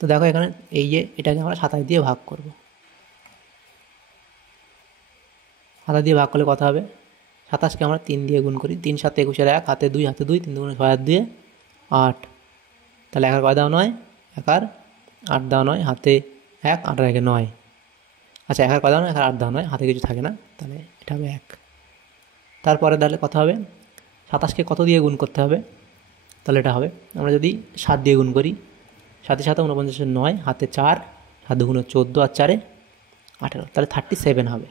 তো দেখো এখানে এই যে এটাকে আমরা 27 দিয়ে ভাগ করব। 27 দিয়ে ভাগ করলে কথা হবে, 27কে আমরা 3 দিয়ে গুণ করি, 3 7 21 1, হাতে 2 হাতে 2, 3 2 6 আর 2 8, তাহলে 1 আর কয় দাও 9, 1 আর 8 দাও 9, হাতে 1 8 আর 1 9, আচ্ছা 1 আর কয় দাও 9, 1 আর 8 দাও 9, হাতে কিছু থাকে না, তাহলে এটা হবে 1। তারপরে তাহলে কথা হবে 27কে কত দিয়ে গুণ করতে হবে, তাহলে এটা হবে, আমরা যদি 7 দিয়ে গুণ করি, 7 7 49 9, হাতে 4, 7 2 14 আর 4 18, তাহলে 37 হবে।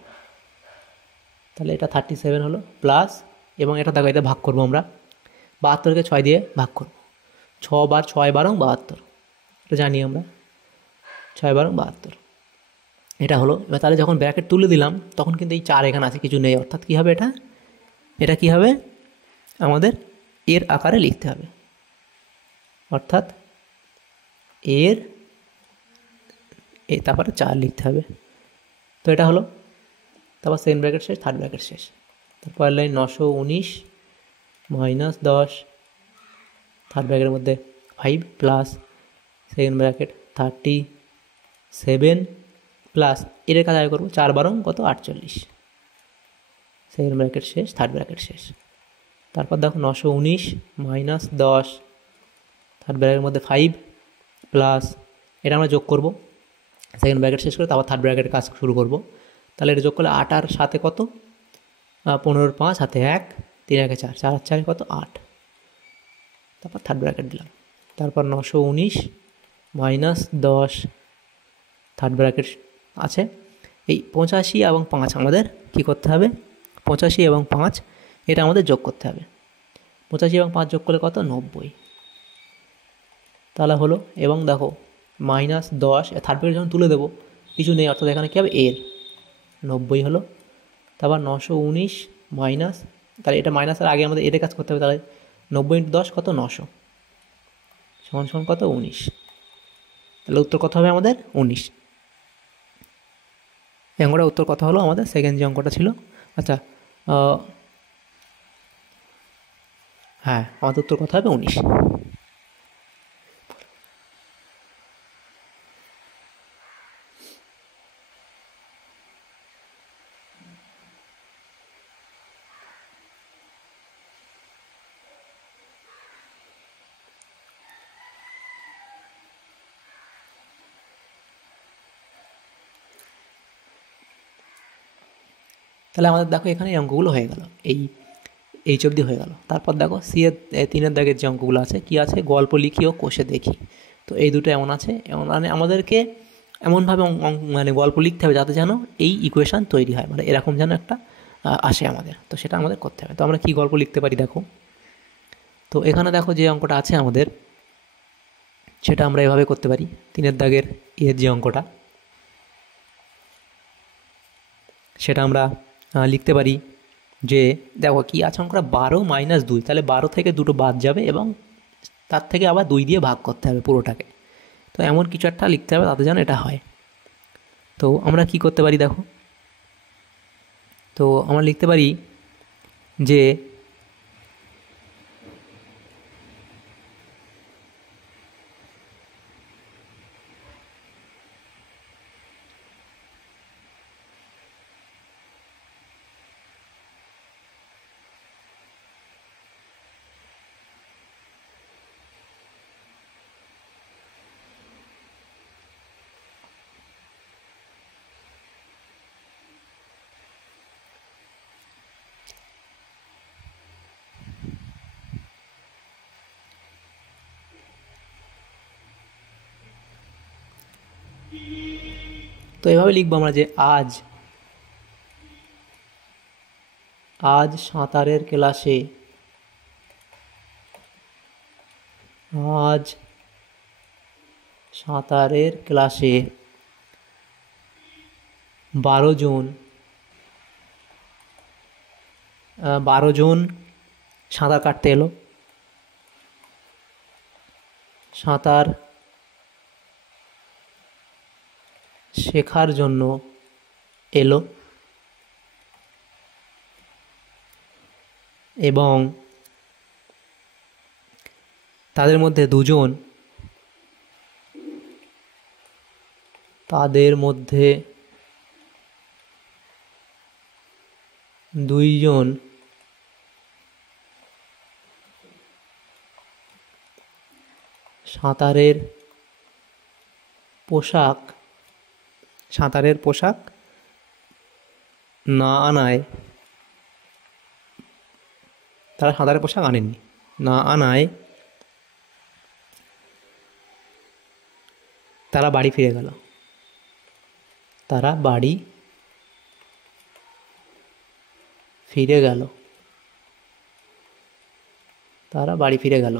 তাহলে এটা 37 হলো প্লাস, এবং এটা দেখো এটা ভাগ করবো আমরা, 72কে 6 দিয়ে ভাগ করব। 6 বার 6 বারং 72, এটা জানি আমরা, 6 বারং 72, এটা হলো। এবার তাহলে যখন ব্র্যাকেট তুলে দিলাম তখন কিন্তু এই 4 এখানে আছে, কিছু নেই, অর্থাৎ কী হবে, এটা কী হবে, আমাদের এর আকারে লিখতে হবে, অর্থাৎ এর তারপরে 4 লিখতে হবে। তো এটা হলো, তারপর সেকেন্ড ব্র্যাকেট শেষ, থার্ড ব্র্যাকেট শেষ। তারপর লাইন 919 মাইনাস 10, থার্ড ব্র্যাকেটের মধ্যে 5 প্লাস সেকেন্ড ব্র্যাকেট 37 প্লাস এর কাজ আগে করবো, 4 বারং কত 48, সেকেন্ড ব্র্যাকেট শেষ, থার্ড ব্র্যাকেট শেষ। তারপর দেখো 919 মাইনাস 10, থার্ড ব্র্যাকেটের মধ্যে 5 প্লাস এটা আমরা যোগ করব, সেকেন্ড ব্র্যাকেট শেষ করে তারপর থার্ড ব্র্যাকেটের কাজ শুরু করব। তাহলে এটা যোগ করলে 8 আর 7 কত, 15 5 হাতে 1, 3 1 4, 4 আর 4 কত 8, তারপর থার্ড ব্র্যাকেট দিলাম। তারপর 919 মাইনাস 10, থার্ড ব্র্যাকেট আছে। এই 85 এবং 5 আমাদের কী করতে হবে, 85 এবং 5 এটা আমাদের যোগ করতে হবে। 85 এবং 5 যোগ করলে কত 90, তাহলে হলো। এবং দেখো মাইনাস 10, থার্ড ব্র্যাকেট যখন তুলে দেবো কিছু নেই, অর্থাৎ এখানে কী হবে এর 90 হলো। তারপর 919 মাইনাস, তাহলে এটা মাইনাসের আগে আমাদের এর কাজ করতে হবে, তাহলে 90 × 10 কত 900 সমান সমান কত 19, তাহলে উত্তর কত হবে আমাদের 19। এই অঙ্কটার উত্তর কত হলো আমাদের, সেকেন্ড যে অঙ্কটা ছিল, আচ্ছা হ্যাঁ আমাদের উত্তর কত হবে 19। তাহলে আমাদের দেখো এখানে এই অঙ্কগুলো হয়ে গেল, এইচ অবধি হয়ে গেল। তারপর দেখো সি এর 3-এর দাগের যে অঙ্কগুলো আছে, কি আছে, গল্প লিখি ও কোষে দেখি। তো এই দুটো এমন আছে, এমন মানে আমাদেরকে এমনভাবে মানে গল্প লিখতে হবে যাতে যেন এই ইকুয়েশান তৈরি হয়, মানে এরকম যেন একটা আসে আমাদের, তো সেটা আমাদের করতে হবে। তো আমরা কী গল্প লিখতে পারি দেখো, তো এখানে দেখো যে অঙ্কটা আছে আমাদের, সেটা আমরা এভাবে করতে পারি। 3-এর দাগের এর যে অঙ্কটা, সেটা আমরা লিখতে পারি যে দেখো কী আছে অঙ্কটা, 12 - 2, তাহলে 12 থেকে দুটো বাদ যাবে এবং তার থেকে আবার 2 দিয়ে ভাগ করতে হবে পুরোটাকে। তো এমন কিছু একটা লিখতে হবে তাতে যেন এটা হয়। তো আমরা কি করতে পারি দেখো, তো আমরা লিখতে পারি যে তো এভাবে লিখবো আমরা যে আজ সাঁতারের ক্লাসে, আজ সাঁতারের ক্লাসে 12 জন সাঁতার কাটতে এলো, সাঁতার শেখার জন্য এলো এবং তাদের মধ্যে দুজন সাঁতারের পোশাক না আনায়, তারা সাঁতারের পোশাক আনেননি, না আনায় তারা বাড়ি ফিরে গেল, তারা বাড়ি ফিরে গেল।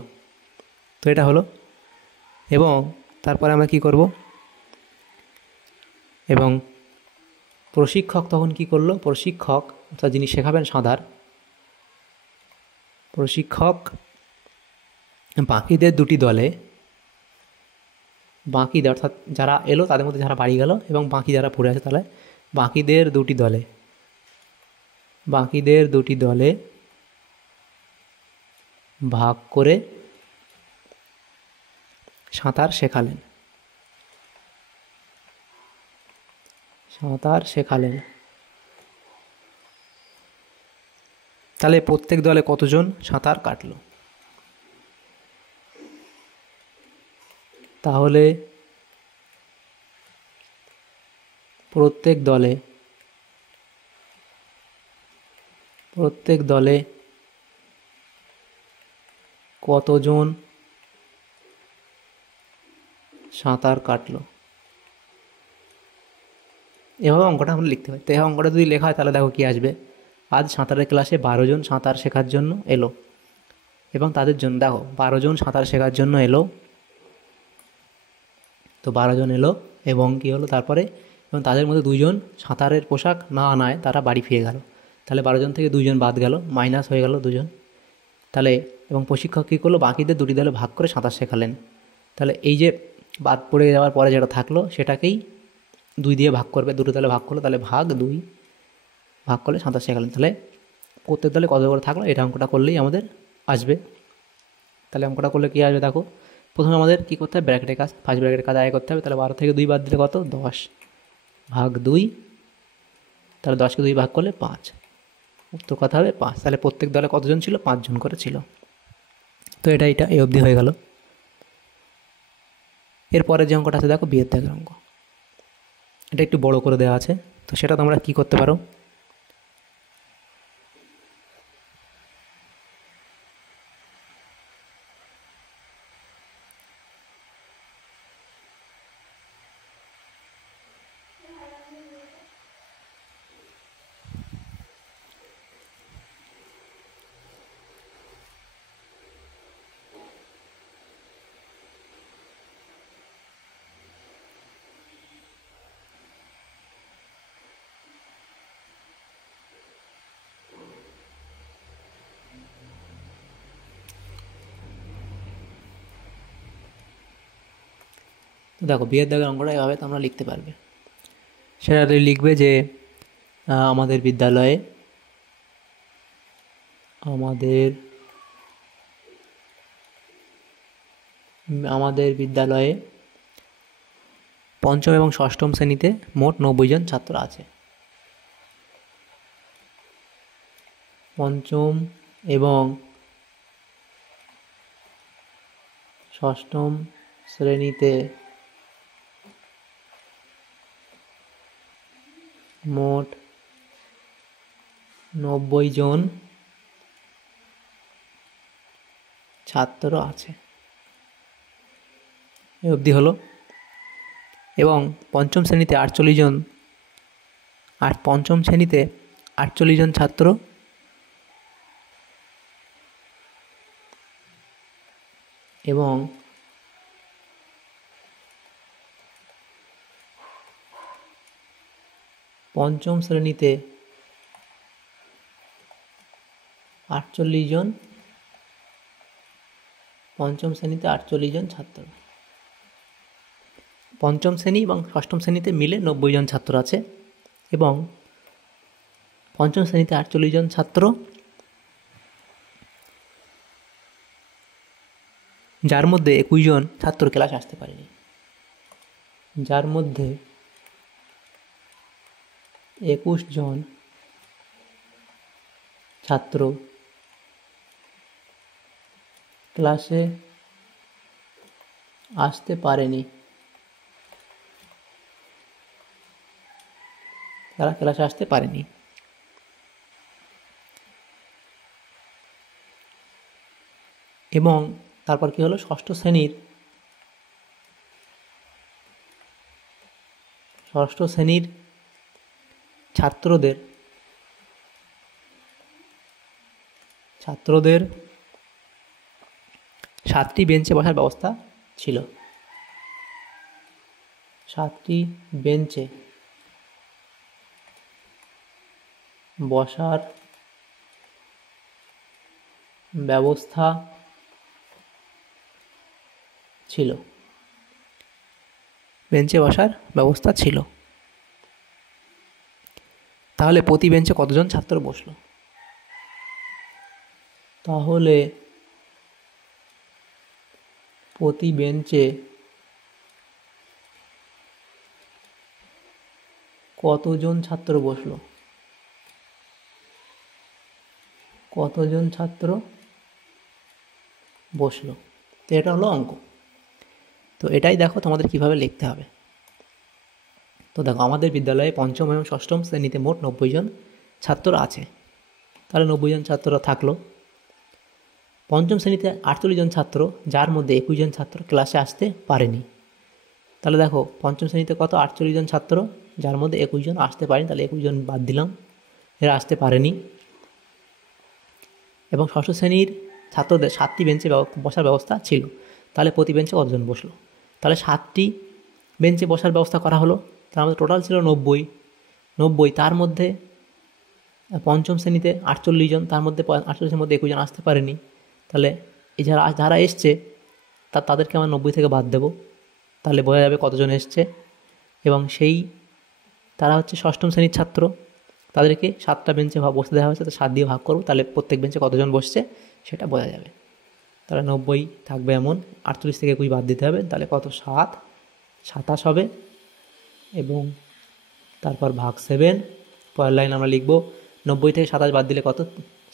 তো এটা হলো। এবং তারপরে আমরা কি করব, এবং প্রশিক্ষক তখন কি করলো, প্রশিক্ষক অর্থাৎ যিনি শেখাবেন সাঁতার, প্রশিক্ষক বাকিদের দুটি দলে, বাকিদের অর্থাৎ যারা এলো তাদের মধ্যে যারা বাড়ি গেল এবং বাকি যারা পড়ে আছে তাহলে বাকিদের দুটি দলে ভাগ করে সাঁতার শেখালেন। তাহলে প্রত্যেক দলে কতজন সাঁতার কাটলো? তাহলে প্রত্যেক দলে কতজন সাঁতার কাটলো, এভাবে অঙ্কটা আমরা লিখতে পারি। তো এই অঙ্কটা যদি লেখা হয় তাহলে দেখো কি আসবে, আজ সাঁতারের ক্লাসে 12 জন সাঁতার শেখার জন্য এলো, এবং তাদের জন্য দেখো 12 জন সাঁতার শেখার জন্য এলো, তো 12 জন এলো এবং কী হলো তারপরে, এবং তাদের মধ্যে 2 জন সাঁতারের পোশাক না আনায় তারা বাড়ি ফিরে গেল। তাহলে 12 জন থেকে 2 জন বাদ গেল, মাইনাস হয়ে গেল 2 জন। তাহলে এবং প্রশিক্ষক কী করলো, বাকিদের দুটি দলে ভাগ করে সাঁতার শেখালেন। তাহলে এই যে বাদ পড়ে যাওয়ার পরে যেটা থাকলো সেটাকেই 2 দিয়ে ভাগ করবে, দুটো দলে ভাগ করলো, তাহলে ভাগ 2 ভাগ করলে সাঁতার শেখালেন। তাহলে প্রত্যেক দলে কত করে থাকলো, এটা অঙ্কটা করলেই আমাদের আসবে। তাহলে অঙ্কটা করলে কী আসবে দেখো, প্রথমে আমাদের কী করতে হবে, ব্র্যাকেটের কাজ, ফার্স্ট ব্র্যাকেটের কাজ আগে করতে হবে। তাহলে 12 থেকে 2 বাদ দিলে কত, 10 ভাগ 2, তাহলে 10কে 2 ভাগ করলে 5, উত্তর কথা হবে 5। তাহলে প্রত্যেক দলে কতজন ছিল, 5 জন করে ছিল। তো এটা এই অবধি হয়ে গেল। এরপরে যে অঙ্কটা আছে দেখো, বিয়ের দাগের অঙ্ক, এটা একটু বড় করে দেওয়া আছে। তো সেটা তোমরা কি করতে পারো, তো দেখো বিয়ের দাগের অঙ্কটা এভাবে তোমরা লিখতে পারবে। সেটা লিখবে যে আমাদের বিদ্যালয়ে পঞ্চম এবং ষষ্ঠম শ্রেণীতে মোট 90 জন ছাত্র আছে। পঞ্চম এবং ষষ্ঠম শ্রেণীতে মোট 90 জন ছাত্র আছে, এই অবধি হলো। এবং পঞ্চম শ্রেণীতে 48 জন, আর পঞ্চম শ্রেণীতে 48 জন ছাত্র এবং পঞ্চম শ্রেণীতে 48 জন, পঞ্চম শ্রেণীতে 48 জন ছাত্র, পঞ্চম শ্রেণী এবং ষষ্ঠম শ্রেণীতে মিলে 90 জন ছাত্র আছে, এবং পঞ্চম শ্রেণীতে 48 জন ছাত্র, যার মধ্যে 21 জন ছাত্র ক্লাস আসতে পারেনি, যার মধ্যে 21 জন ছাত্র ক্লাসে আসতে পারেনি, তারা ক্লাসে আসতে পারেনি। এবং তারপর কি হলো, ষষ্ঠ শ্রেণীর ছাত্রদের 7টি বেঞ্চে বসার ব্যবস্থা ছিল। 7টি বেঞ্চে বসার ব্যবস্থা ছিল। বেঞ্চে বসার ব্যবস্থা ছিল। তাহলে প্রতি বেঞ্চে কতজন ছাত্র বসলো? তাহলে প্রতি বেঞ্চে কতজন ছাত্র বসলো? কতজন ছাত্র বসলো? তো এটা হলো অঙ্ক। তো এটাই দেখো তোমাদের কিভাবে লিখতে হবে। তো দেখো, আমাদের বিদ্যালয়ে পঞ্চম এবং ষষ্ঠম শ্রেণীতে মোট 90 জন ছাত্র আছে। তাহলে 90 জন ছাত্র থাকলো। পঞ্চম শ্রেণীতে 48 জন ছাত্র, যার মধ্যে 21 জন ছাত্র ক্লাসে আসতে পারেনি। তাহলে দেখো, পঞ্চম শ্রেণীতে কত? 48 জন ছাত্র, যার মধ্যে 21 জন আসতে পারেনি। তাহলে 21 জন বাদ দিলাম, এরা আসতে পারেনি। এবং ষষ্ঠ শ্রেণীর ছাত্রদের 7টি বেঞ্চে বসার ব্যবস্থা ছিল। তাহলে প্রতি বেঞ্চে কতজন বসলো? তাহলে 7টি বেঞ্চে বসার ব্যবস্থা করা হলো। তার মধ্যে টোটাল ছিল 90। তার মধ্যে পঞ্চম শ্রেণীতে 48 জন, তার মধ্যে 48-এর মধ্যে 21 জন আসতে পারেনি। তাহলে এই যারা এসছে তাদেরকে আমরা 90 থেকে বাদ দেবো। তাহলে বোঝা যাবে কতজন এসছে। এবং তারা হচ্ছে ষষ্ঠম শ্রেণীর ছাত্র, তাদেরকে 7টা বেঞ্চে বসতে দেওয়া হয়েছে। তো 7 দিয়ে ভাগ করব, তাহলে প্রত্যেক বেঞ্চে কতজন বসছে সেটা বোঝা যাবে। তাহলে 90 থাকবে এমন, 48 থেকে 21 বাদ দিতে হবে। তাহলে কত? 27 হবে। এবং তারপর ভাগ 7। পরের লাইন আমরা লিখব 90 থেকে 27 বাদ দিলে কত?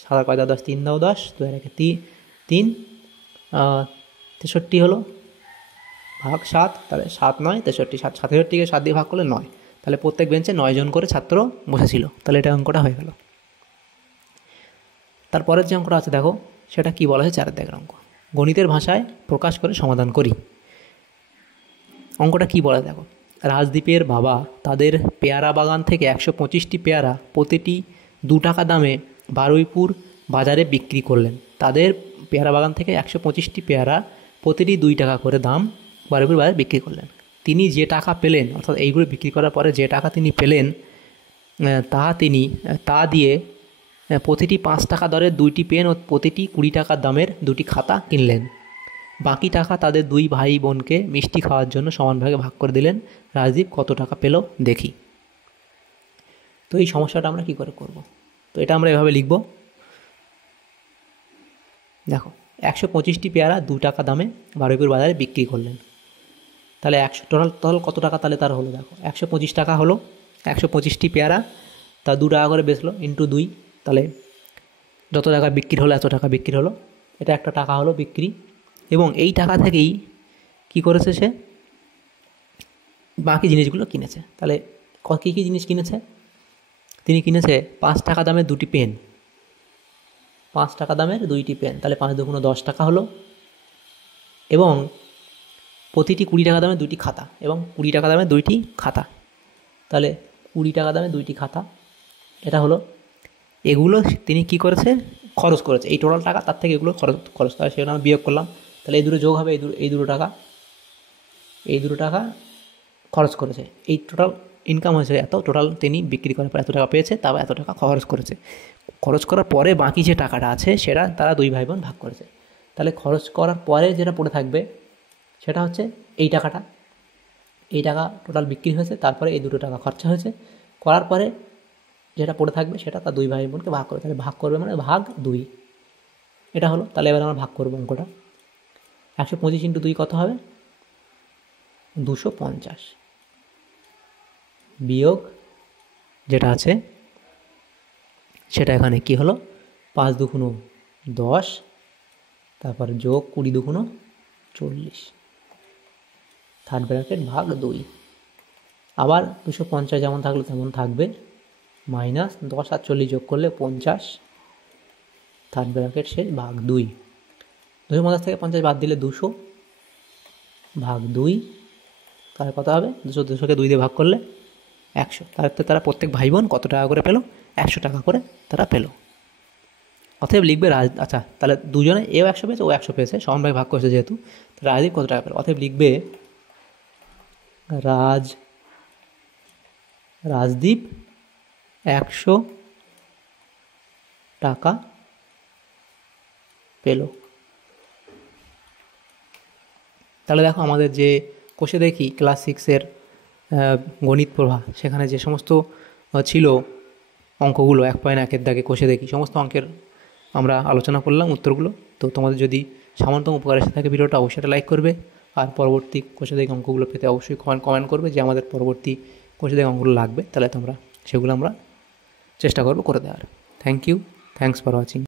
7 আর 5 10, 3 দাও 10, 2 আর 1 3, 63 হলো, ভাগ 7। তাহলে 7 9 63, 67কে 7 দিয়ে ভাগ করলে 9। তাহলে প্রত্যেক বেঞ্চে 9 জন করে ছাত্র বসেছিল। তাহলে এটা অঙ্কটা হয়ে গেল। তারপরের যে অঙ্কটা আছে দেখো, সেটা কি বলা হয়েছে? 4 দাগের অঙ্ক। গণিতের ভাষায় প্রকাশ করে সমাধান করি। অঙ্কটা কি বলে দেখো, রাজদীপের বাবা তাদের পেয়ারা বাগান থেকে 125টি পেয়ারা প্রতিটি 2 টাকা দামে বারুইপুর বাজারে বিক্রি করলেন। তাদের পেয়ারা বাগান থেকে 125টি পেয়ারা প্রতিটি 2 টাকা করে দাম বারুইপুর বাজারে বিক্রি করলেন। তিনি যে টাকা পেলেন, অর্থাৎ এইগুলো বিক্রি করার পরে যে টাকা তিনি পেলেন, তা দিয়ে প্রতিটি 5 টাকা দরের 2টি পেন ও প্রতিটি 20 টাকা দামের 2টি খাতা কিনলেন। বাকি টাকা তাদের 2 ভাই বোনকে মিষ্টি খাওয়ার জন্য সমান ভাগে ভাগ করে দিলেন। রাজদীপ কত টাকা পেল দেখি। তো এই সমস্যাটা আমরা কী করে করব? তো এটা আমরা এভাবে লিখব। দেখো, 125টি পেয়ারা 2 টাকা দামে বারুইপুর বাজারে বিক্রি করলেন। তাহলে টোটাল কত টাকা তাহলে তার হলো? দেখো, 125 টাকা হলো। 125টি পেয়ারা তা 2 টাকা করে বেচলো, ইন্টু 2। তাহলে যত টাকা বিক্রি হলো এত টাকা বিক্রি হলো। এটা একটা টাকা হলো বিক্রি। এবং এই টাকা থেকেই কী করেছে সে? বাকি জিনিসগুলো কিনেছে। তাহলে কী কী জিনিস কিনেছে? তিনি কিনেছে 5 টাকা দামের 2টি পেন, 5 টাকা দামের 2টি পেন। তাহলে 5 দুগুণ 10 টাকা হলো। এবং প্রতিটি 20 টাকা দামের 2টি খাতা, এবং 20 টাকা দামের 2টি খাতা। তাহলে 20 টাকা দামের 2টি খাতা, এটা হলো। এগুলো তিনি কি করেছে? খরচ করেছে। এই টোটাল টাকা, তার থেকে এগুলো খরচ তাহলে সেগুলো আমি বিয়োগ করলাম। তাহলে এই দুটো যোগ হবে, এই দুটো টাকা খরচ করেছে। এই টোটাল ইনকাম হয়েছে এত, টোটাল তিনি বিক্রি করার পর এত টাকা পেয়েছে, তারপর এত টাকা খরচ করেছে। খরচ করার পরে বাকি যে টাকাটা আছে সেটা তারা 2 ভাই বোন ভাগ করেছে। তাহলে খরচ করার পরে যেটা পড়ে থাকবে সেটা হচ্ছে এই টাকাটা। এই টাকা টোটাল বিক্রি হয়েছে, তারপরে এই 2 টাকা খরচা হয়েছে। করার পরে যেটা পড়ে থাকবে সেটা তার 2 ভাই বোনকে ভাগ করে। তাহলে ভাগ করবে মানে ভাগ 2, এটা হলো। তাহলে এবার আমরা ভাগ করবো অঙ্কটা। 125 × 2 কত হবে? 250, বিয়োগ যেটা আছে সেটা এখানে কি হলো? 5 দুগুণ 10, তারপর যোগ 20 দুগুণ 40, থার্ড ব্র্যাকেট ভাগ 2। আবার 250 যেমন থাকলো তেমন থাকবে, মাইনাস 10 আর 40 যোগ করলে 50, থার্ড ব্র্যাকেট শেষ ভাগ 2। 250 থেকে 50 বাদ দিলে 200 ভাগ 2। তাহলে কত হবে? 200কে 2 দিয়ে ভাগ করলে 100। তাহলে তারা প্রত্যেক ভাই বোন কত টাকা করে পেল? 100 টাকা করে তারা পেল। অতএব লিখবে আচ্ছা তাহলে দুজনে এও 100 পেয়েছে ও 100 পেয়েছে, সমানভাগে ভাগ করেছে যেহেতু, রাজদীপ কত টাকা পেল? অতএব লিখবে রাজদীপ 100 টাকা পেল। তাহলে দেখো আমাদের যে কোষে দেখি ক্লাস 6-এর গণিত প্রভা, সেখানে যে সমস্ত ছিল অঙ্কগুলো 1.1-এর দাগে কোষে দেখি সমস্ত অঙ্কের আমরা আলোচনা করলাম উত্তরগুলো। তো তোমাদের যদি সামান্যতম উপকার এসে থাকে ভিডিওটা অবশ্যই একটা লাইক করবে, আর পরবর্তী কোষে দেখি অঙ্কগুলো পেতে অবশ্যই কমেন্ট করবে যে আমাদের পরবর্তী কোষে দেখি অঙ্কগুলো লাগবে, তাহলে তোমরা সেগুলো আমরা চেষ্টা করবো করে দেওয়ার। Thank you, thanks for watching.